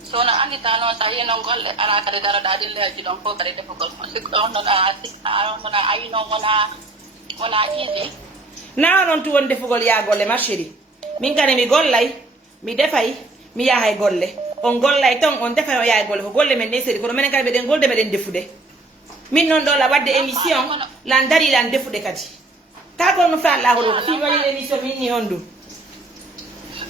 so na andi ta non sa yeno golle ara kade dara da dille ji don ko kade defu gol ko on non a ayi non wona easy na non tu won defugol ya golle ma chérie min kane mi gollay mi defay mi yahay golle on gollay ton on defay o yahay golle ko golle men ne seri ko men kane be den golde be den defude min non do la wadde émission lan dari lan defude kadi ta ko no fa Allah ko fi wadi émission min ni hondu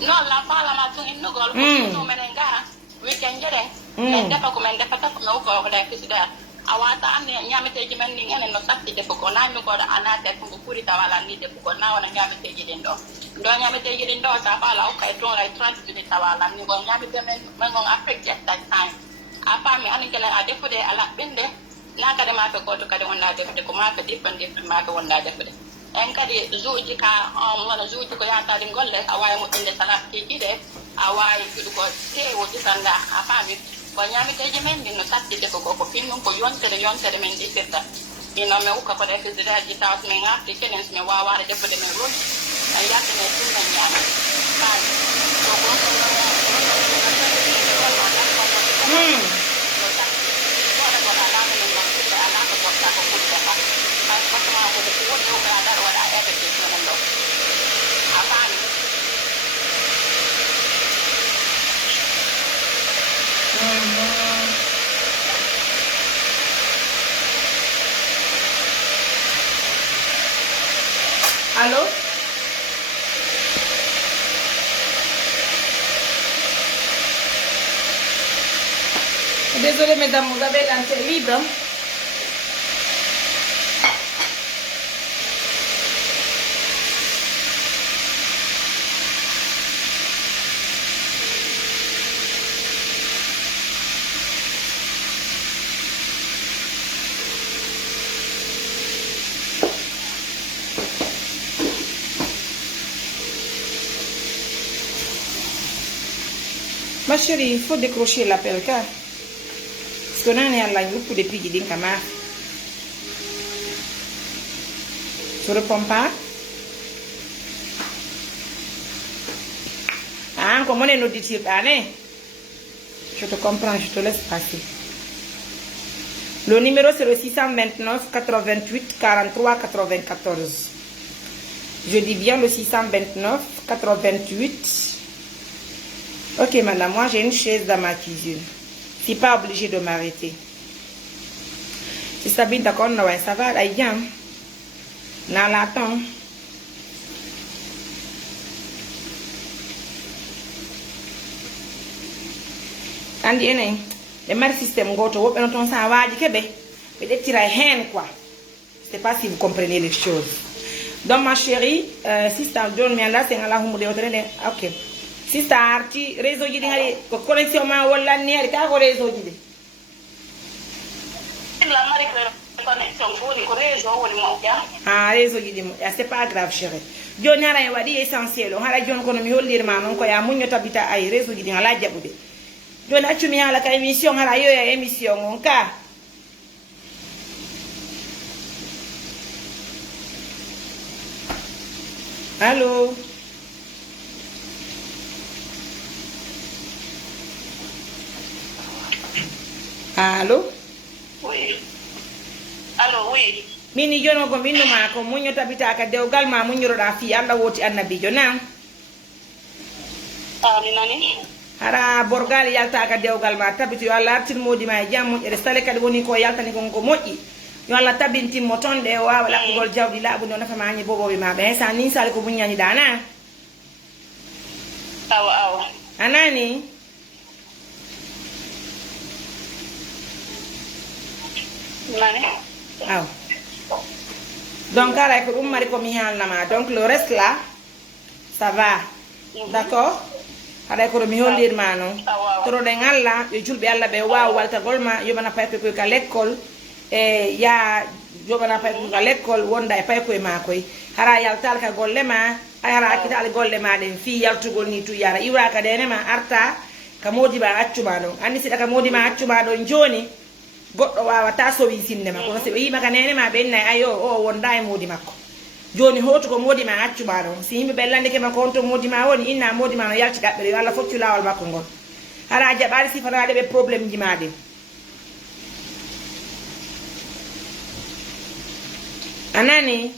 non la fala ma tun inno gol ko men ngara weekend jere men defa ko men defa ko no ko da kisida awata ande nyamete ji men ni ngene no satti defu ko na mi ko da anate ko kuri tawala ni defu ko na wana nyamete ji den do nyamete ji den do sa fala o kay ton like 30 minutes tawala ni ko nyamete men ngon affect at that time apa mi ani kala a defu de ala bende na ka de ma ko to kade wonna defu de ko ma ka different ma ka wonna defu de en kadi zuuji ka wala zuuji ko yata din golle away mo inde salat ki de away ko te wo disanda afami ko nyami te jemen din no satti de ko pinno ko yontere men di setta ino me uka ko de sida ji taw me ngati kenen me wawa de de me ron ay yatte ne tun men yana ba ko Allô? Désolée mesdames, vous avez l'antenne libre. Ma chérie, il faut décrocher l'appel car parce que nous on est à la groupe depuis qu'il dit qu'ama tu réponds pas. Ah, comment on nous dit année? Je te comprends, je te laisse passer. Le numéro c'est le 629 88 43 94. Je dis bien le 629 88. Ok madame, moi j'ai une chaise dans ma cuisine. Je ne suis pas obligée de m'arrêter. Si ça bien d'accord, ça va, là, bien. Dans l'attente. Andi ene, le mari système goto, wop en ton sa waji kebe, mais des tirer hen quoi. Je sais pas si vous comprenez les choses. Donc ma chérie, sister John mi anda senga la humde otere ok. Sister arti réseau ji di ngari ko connexion ma wala ni ari ka ko réseau ji de. La mari connexion ko réseau woni mo ja. Ah réseau ji di mo, c'est pas grave chérie. John ñara e wadi essentiel, on hala John ko no mi hollir ma non ko ya munyo tabita ay réseau ji di ngala jabude. John accu mi hala ka émission hala yo ya émission on ka. Allô? Allô? Oui. Allô, oui. Mini jono ko minno ma ko munyo tabita ka dewgal ma munyoro da fi Allah woti annabi jona. Nani? Hara borgal yalta ka dewgal ma tabiti yo Allah artin modi ma jam e sale kadi woni ko yalta ni ko moji. Yo Allah tabinti mo tonde wa wala ko gol jawdi laabu no nafa ma nyi bobobe ma be sa ni sale ko bunyani dana. Awa. Anani? Nani? Aw. Donc ara ko mari ko mi halnama. Donc le reste là ça va. D'accord? Ara ko mi hollir ma non. Toro de ngalla yo julbe Allah be waaw walta golma yo bana pay ko ka l'école e ya yo bana pay ko ka l'école wonda e pay ko ma koy. Hara yaltal ka golle ma ayara kital golle ma den fi yaltugol ni tu yara iwra ka dene ma arta ka modi ba accuma don andi sida ka modi ma accuma don joni goddo wawata so wi sinne ma kono se wi maka nene ma benna ayo o wonda e modi makko joni hoto ko modi ma accu ma ɗon si yimɓe ɓe lande kema ko honto modi ma woni inna modi ma no yalti ɗaɓɓere yo Allah foccu lawol makko ngol hara jaɓaɗe sifanaɗe ɓe probléme ji ma ɗin anani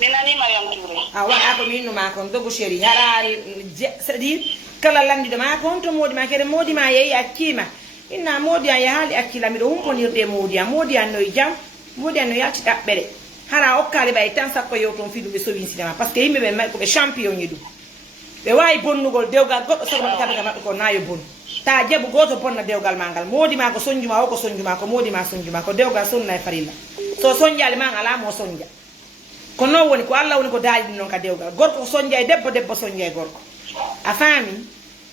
mi nanima yonture a waɗa ko mi innuma kon dogu chéri hara c'est à dire kala landiɗo ma ko honto modi ma kede modi ma yeeyi akkima inna modi an yahaali akkila miɗo humponirde modi an noye jam modi an no yalti ɗaɓɓere hara okkali ɓay tan sakko yew toon fiɗuɓe sowin sinema par ce que yimɓe ɓe may koɓe champion ñi ɗum ɓe wawi bonnugol dewgal goɗɗo sagomaɓe kamɓe ka maɓɓe ko nayo bon ta jaɓu goto bonna dewgal ma ngal modi ma ko soñjuma o ko soñjuma ko modi ma soñjuma ko dewgal sonna e farilla so soñjali ma ala mo soñja ko noon woni ko Allah woni ko daaji ɗum noon ka dewgal gorko ko soñja e debbo debbo soñja e gorko a faami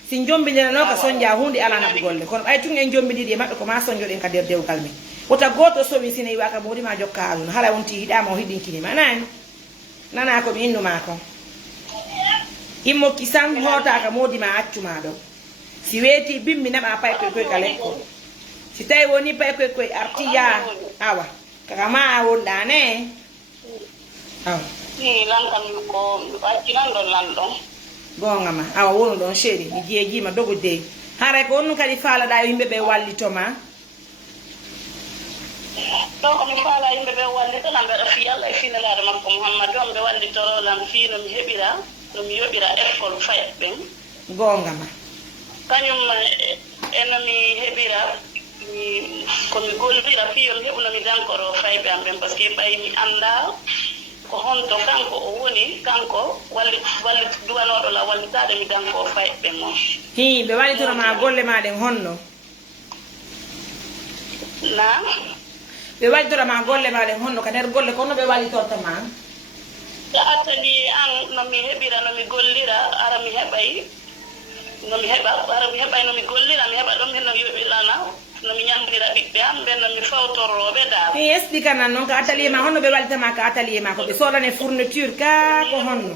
si jombidinano ka soñja hunde ala naɓu golle kono ɓay tun en jombidiri e maɓɓe ko ma soñjoɗen ka nder dewgal men wota goto sowi sine yiwa ka modi ma jokka aduna hala wonti hiɗama o hiɗinkinima nani nana ko mi innuma kon immokki san hootaka modi ma accuma ɗo si weeti bimmi naɓa pay koye koye ka lekko si tawi woni pay koye koye artiya awa kaka ma wonɗane awa lankan ko accinan ɗon lanɗon gonga ma awa wonu ɗon chéri mi jeejima dogo dey haray ko onnu kadi faalaɗa yo yimɓe ɓe wallitoma ɗo komi faala yimɓe ɓe wallitona mbeɗa fi Allah e finelaade makko Mouhammadou on ɓe wallitorolam fii nomi heɓira nomi yoɓira école fayat ɓen gonga ma kañum enomi heɓira komi gollira fii yomi heɓunomi dankoro fayɓe am ɓen par ce que ɓay mi annda ko honto kanko o woni kanko wallit duwanoɗo la wallitaɗe mi danko fayɓe ɓen on hi ɓe wallitoroma golle maɗen honno na ɓe wallitoroma golle maɗen honno ka nder golle kono ɓe wallitortoma so attani an nomi heɓira nomi gollira ara mi heɓay nomi heɓay nomi gollira mi heɓa ɗon hen nomi yoɓirana nomi ñamdira ɓiɓɓe am ɓen nomi fawtorroɓe dal mi explique nan noon ko atelier ma honno ɓe wallitama ka atelier ma ko ɓe sodane fourniture ka ko honno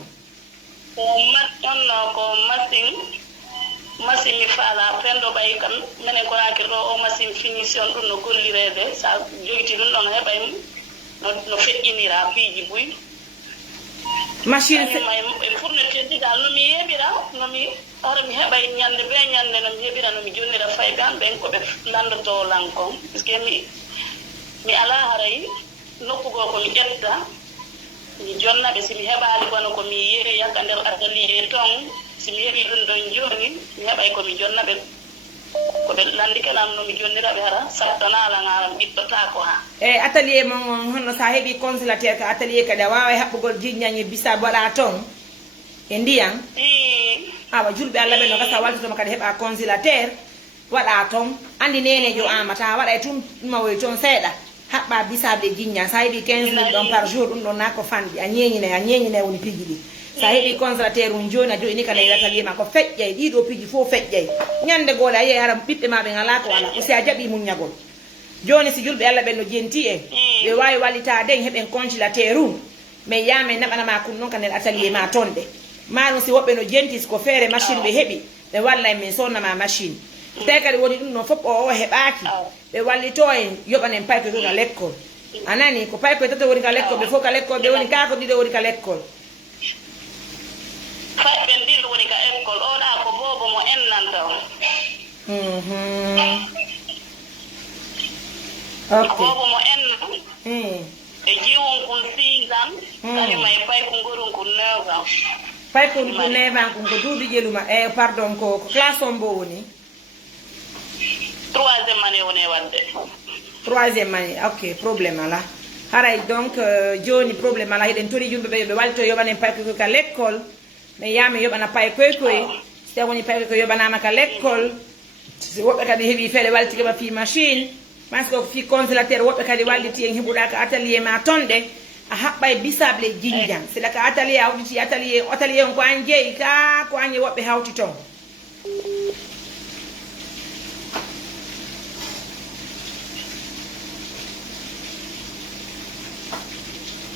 honno ko machine mi faala pendo ɓay kam minen Konakry ɗo o machine finition ɗum no gollirede sa joguiti ɗum ɗon heɓay no feƴƴinira piiji buy machine e fourniture ɗi dal nomi yeɓira nomi hore mi heɓay ñande be ñande nomi heɓira nomi jonnira fayɓe am ɓen koɓe landoto lankon par ce que mi ala haray nokkugo komi ƴetta mi jonnaɓe simi heɓali kono komi yeeya ka nder atelier ton simi heeɓi ɗum ɗon joni mi heɓay komi jonnaɓe koɓe landi kelam nomi jonniraɓe hara sabtanalaŋaram ɓittotako ha e atelier mon honno sa heeɓi consulateur ka atelier kadi a wawa haɓɓugol jiññañi bisabe waɗa ton e ndiyan awa julɓe Allah ɓe no gasa waltotoma kadi heɓa consulateur waɗa ton andi nenejo amata waɗa tun mawoy toon seeɗa haɓɓa bisaɓe jiñña sa heeɓi 15 000 ɗon par jour ɗum ɗon na ko fanɗi a ñeñine woni piiji ɗi sa heeɓi consulateur um joni a joɗini ka ley atelier ma ko feƴƴay ɗiɗo piiji fof feƴƴay ñande goole a yeeyi hara ɓiɓɓe ma ɓe ngala ko ala ko si a jaɓi muññagol joni si julɓe Allah ɓen no jenti en ɓe wawi wallitade en heɓen consulateur um mais yame naɓanama kum noon ka nder atelier ma ton ɗe maɗum si woɓɓe no jenti ko feere machine ɓe heeɓi ɓe walla min sonnama machine tawi kadi woni ɗum ɗon fof o heɓaki ɓe wallito en yoɓanen payko ka l'école anani ko payko tato woni ka l'école ɓe fof ka l'école ɓe woni kako ɗiɗo woni ka l'école fayɓe ɗiɗo woni ka école oɗa ko bobo mo ennanta o bobo mo enna e jiwon kun 6 ans kañuma e payko gorun kun 9 ans payko ko 9 ans ko duuɓi ƴeluma e pardon ko classe on mbo woni 3e année woni wadde 3e année ok probléme ala haray donc joni probléme ala hiɗen tori yumɓe ɓe yoɓe wallito yoɓanen paykoy ka l'école mais yami yoɓana pay koykoy si tawi woni pay koykoy yoɓanama ka l'école si woɓɓe kadi heeɓi feere wallitikeɓa fi machine parce que ko fi consulateur woɓɓe kadi walliti en heɓuɗa ka atelier ma tonɗe a haɓɓay bisable jinjam seɗa ka atelier a hawtiti atelier on ko an jeeyi ka ko an e woɓɓe hawti ton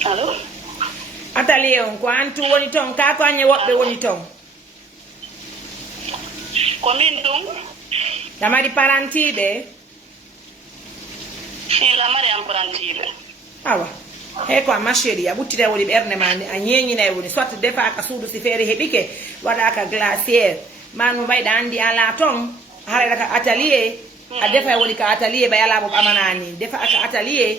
allo atelier on ko an tu woni ton ka ko an e woɓɓe woni ton ko min ɗum lamari parantiɓe lamari am parantiɓe awa he ko ma chérie a buttita woni berne ma a ñeñina woni soit defa ka suudu si feere heɓike waɗa ka glacière manu mbayɗa andi ala ton haɗa ka atelier a defa woni ka atelier ɓay ala mo ɓamanani defa ka atelier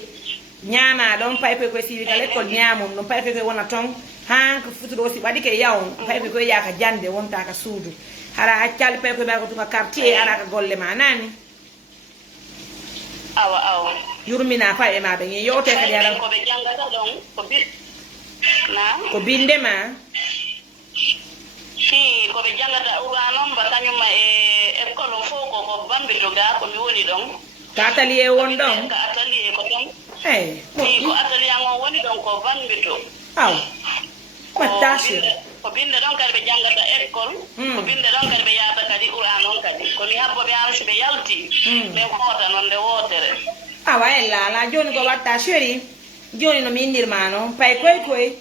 ñaama ɗon paype koye siwi ka l'école ñamum ɗum paype koye wona ton han ko futuɗo si ɓaɗi ke yaw paype koye yaka jande wonta ka suudu hara accali paype koye ɓa ko tuka quartier ara ka golle ma nani awa yurmina fa e ma ɓe ñi yewte kadi ala ko ɓe jangata ɗon ko binde ma si ko ɓe jangata uranon ba kañuma e école fof ko bambito ga komi woni ɗon ka atelier won ɗon ka atelier ko ɗon eyi si ko atelier on woni ɗon ko bambito aw wattasi ko binde ɗon kadi ɓe jangata école ko binde ɗon kadi ɓe yahata kadi uranon kadi komi habboɓe an so ɓe yalti ɓe hoota noon nde wootere awa ella ala joni ko watta chéri joni no mi indirma noon pay koye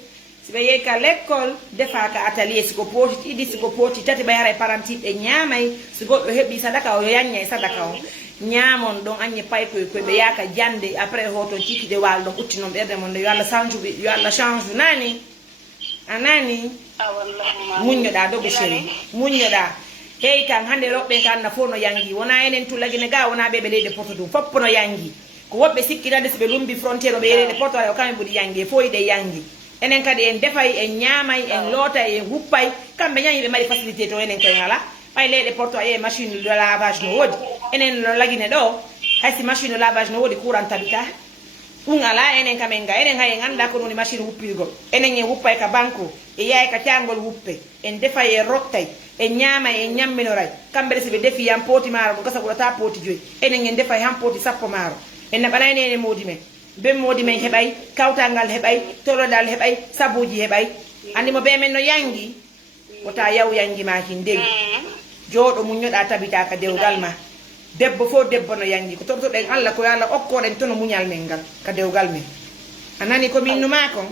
si ɓe yehi ka l'école defa ka atelier siko poti ɗiɗi siko poti tati ɓe hara parantiɓe ñaamay si goɗɗo heeɓi sadaka o yo yaññay sadaka o ñaamon ɗon añe pay koye ɓe yaka jande après hoton cikkide waalo ɗon ɓutti noon ɓerde mon nde yo allah change yo allah change nani a nani muññoɗa dogo chéri muññoɗa hey kan hande roɓɓe kanna fof no yangi wona enen tullagine ga wona ɓeɓe leydi poto ɗum foppo no yangi ko woɓɓe sikkinande so ɓe lumbi frontiére o ɓe yerede poto o kamɓe ɓuuri yangi fof yiɗe yangi enen kadi en defay en ñaamay en lootay en huppay kamɓe ñañi ɓe mari facilité to enen kay ngala ɓay leyɗe porto a yehe machine de lavage no woodi enen no lagine ɗo haysi machine de lavage no woodi courant tabita ɗum ala enen kam en ga enen hay en anda ko ɗum machine wuppirgol enen en huppay ka banque e yahay ka cangol wuppe en defay en rottay en ñaamay en ñamminoray kamɓe so ɓe defi han pooti maaro ɗum gasa ɓurata pooti joyi enen en defay han pooti sappo maaro en naɓanayni enen moodi men ben moodi men heɓay kawtalngal heɓay tolodal heɓay sabuji heɓay andi mo ɓe men no yangi wota yaw yangi maki ndegi jooɗo muñoɗa tabita ka dewgal ma debbo fof debbo no yangi ko toɓtoɗen allah ko yo allah okkoɗen to no muñal men ngal ka dewgal men a nani ko minnuma kon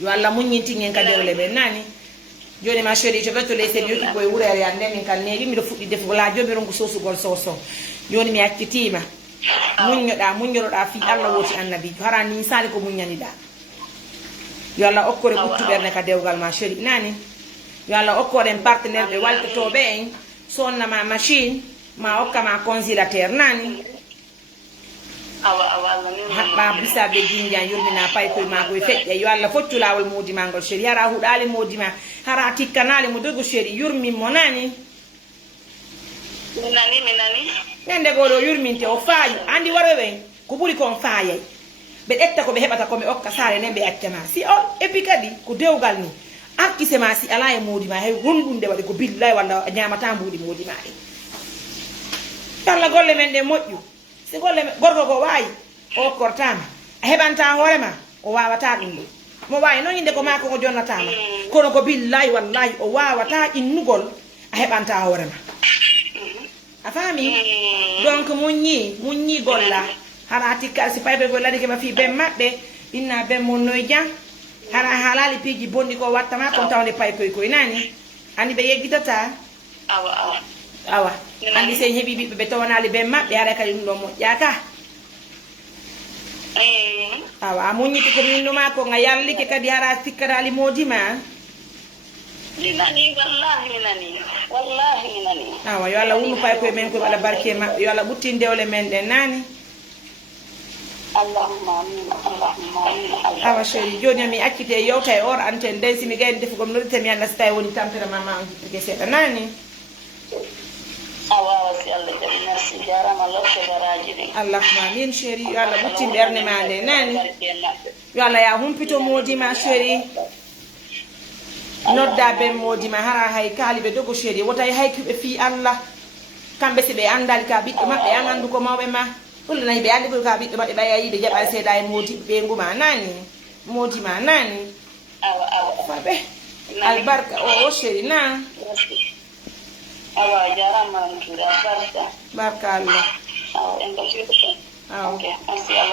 yo allah muñintin en ka dewle ɓen nani joni ma chéri to ɓetto ley sen yokki koye wurere ya nden min kal neɗi miɗo fuɗɗi defugo la joni mi rongu sosugol soso joni mi accitima muññoɗa muññoroɗa fi allah woti annabi hara ni sali ko muññaniɗa yo allah okkore ɓuttuɓerne ka dewgal ma chéri nani yo allah okkoɗen partenaire ɓe waltotoɓe en sonnama machine ma hokkama congélateur nani haɓɓa bisaɓe jinjan yurmina pay koye ma koye feƴƴa yo allah foccu lawol moodima ngol chéri hara huɗali moodima hara tikkanali mo dogo chéri yurminmo nani mi nani ñande goɗo yurminte o faayi andi waroɓe en ko ɓuuri kon faayay ɓe ƴetta koɓe heɓata koɓe okka saare nden ɓe accama si on epi kadi ko dewgal ni arkise ma si ala e moodi ma hay ronɗunde waɗi ko billayi walla ñamata mbuuɗi moodi ma allah golle men ɗe moƴƴu si golle gorko ko wayi o kortama a heɓanta hoorema o wawata ɗum ɗo mo wawi noon inde ko mako ko jonnatama kono ko billayi wallahi o wawata innugol a heɓanta hoorema a faami donc muññi golla hara tikkal si paype ko ladi keɓa fi ben maɓɓe inna ben mon noye jan hara halali piiji bonɗi ko wattama kon tawde pay koye nani andi ɓe yeggitata awa andi sen heeɓi ɓiɓɓe ɓe tawanali ben maɓɓe haɗa kadi ɗum ɗo moƴƴa ka awa a muññiti ko minnuma ko nga yallike kadi hara tikkatali moodima mi nani wallahi mi nani awa yo allah wumnu pay koye men koye waɗa barke maɓɓe yo allah ɓutti dewle men ɗen nani awa chéri joni mi accite yewta e or antenne nden simi gayni defugom nodite mi anda so tawi woni tampere mama on jippike seeɗa nani awa si allah jaɓi merci jarama lotte baraji ɗi allahuma min chéri yo allah ɓutti ɓerde ma nde nani yo allah ya humpito moodima chéri nodda ben moodima hara hay kaaliɓe dogo chéri wotay hay kuɓe fi allah kamɓe si ɓe andali ka ɓiɗɗo maɓɓe an andu ko mawɓe ma ɗulle nayi ɓe andi koy ka ɓiɗɗo maɓɓe ɓaya yiide jaɓa seeɗa e moodi ɓe nguma nani moodima nani faɓe albarka o chéri na awa jarama barka barka allah awa en gacirta awa ok merci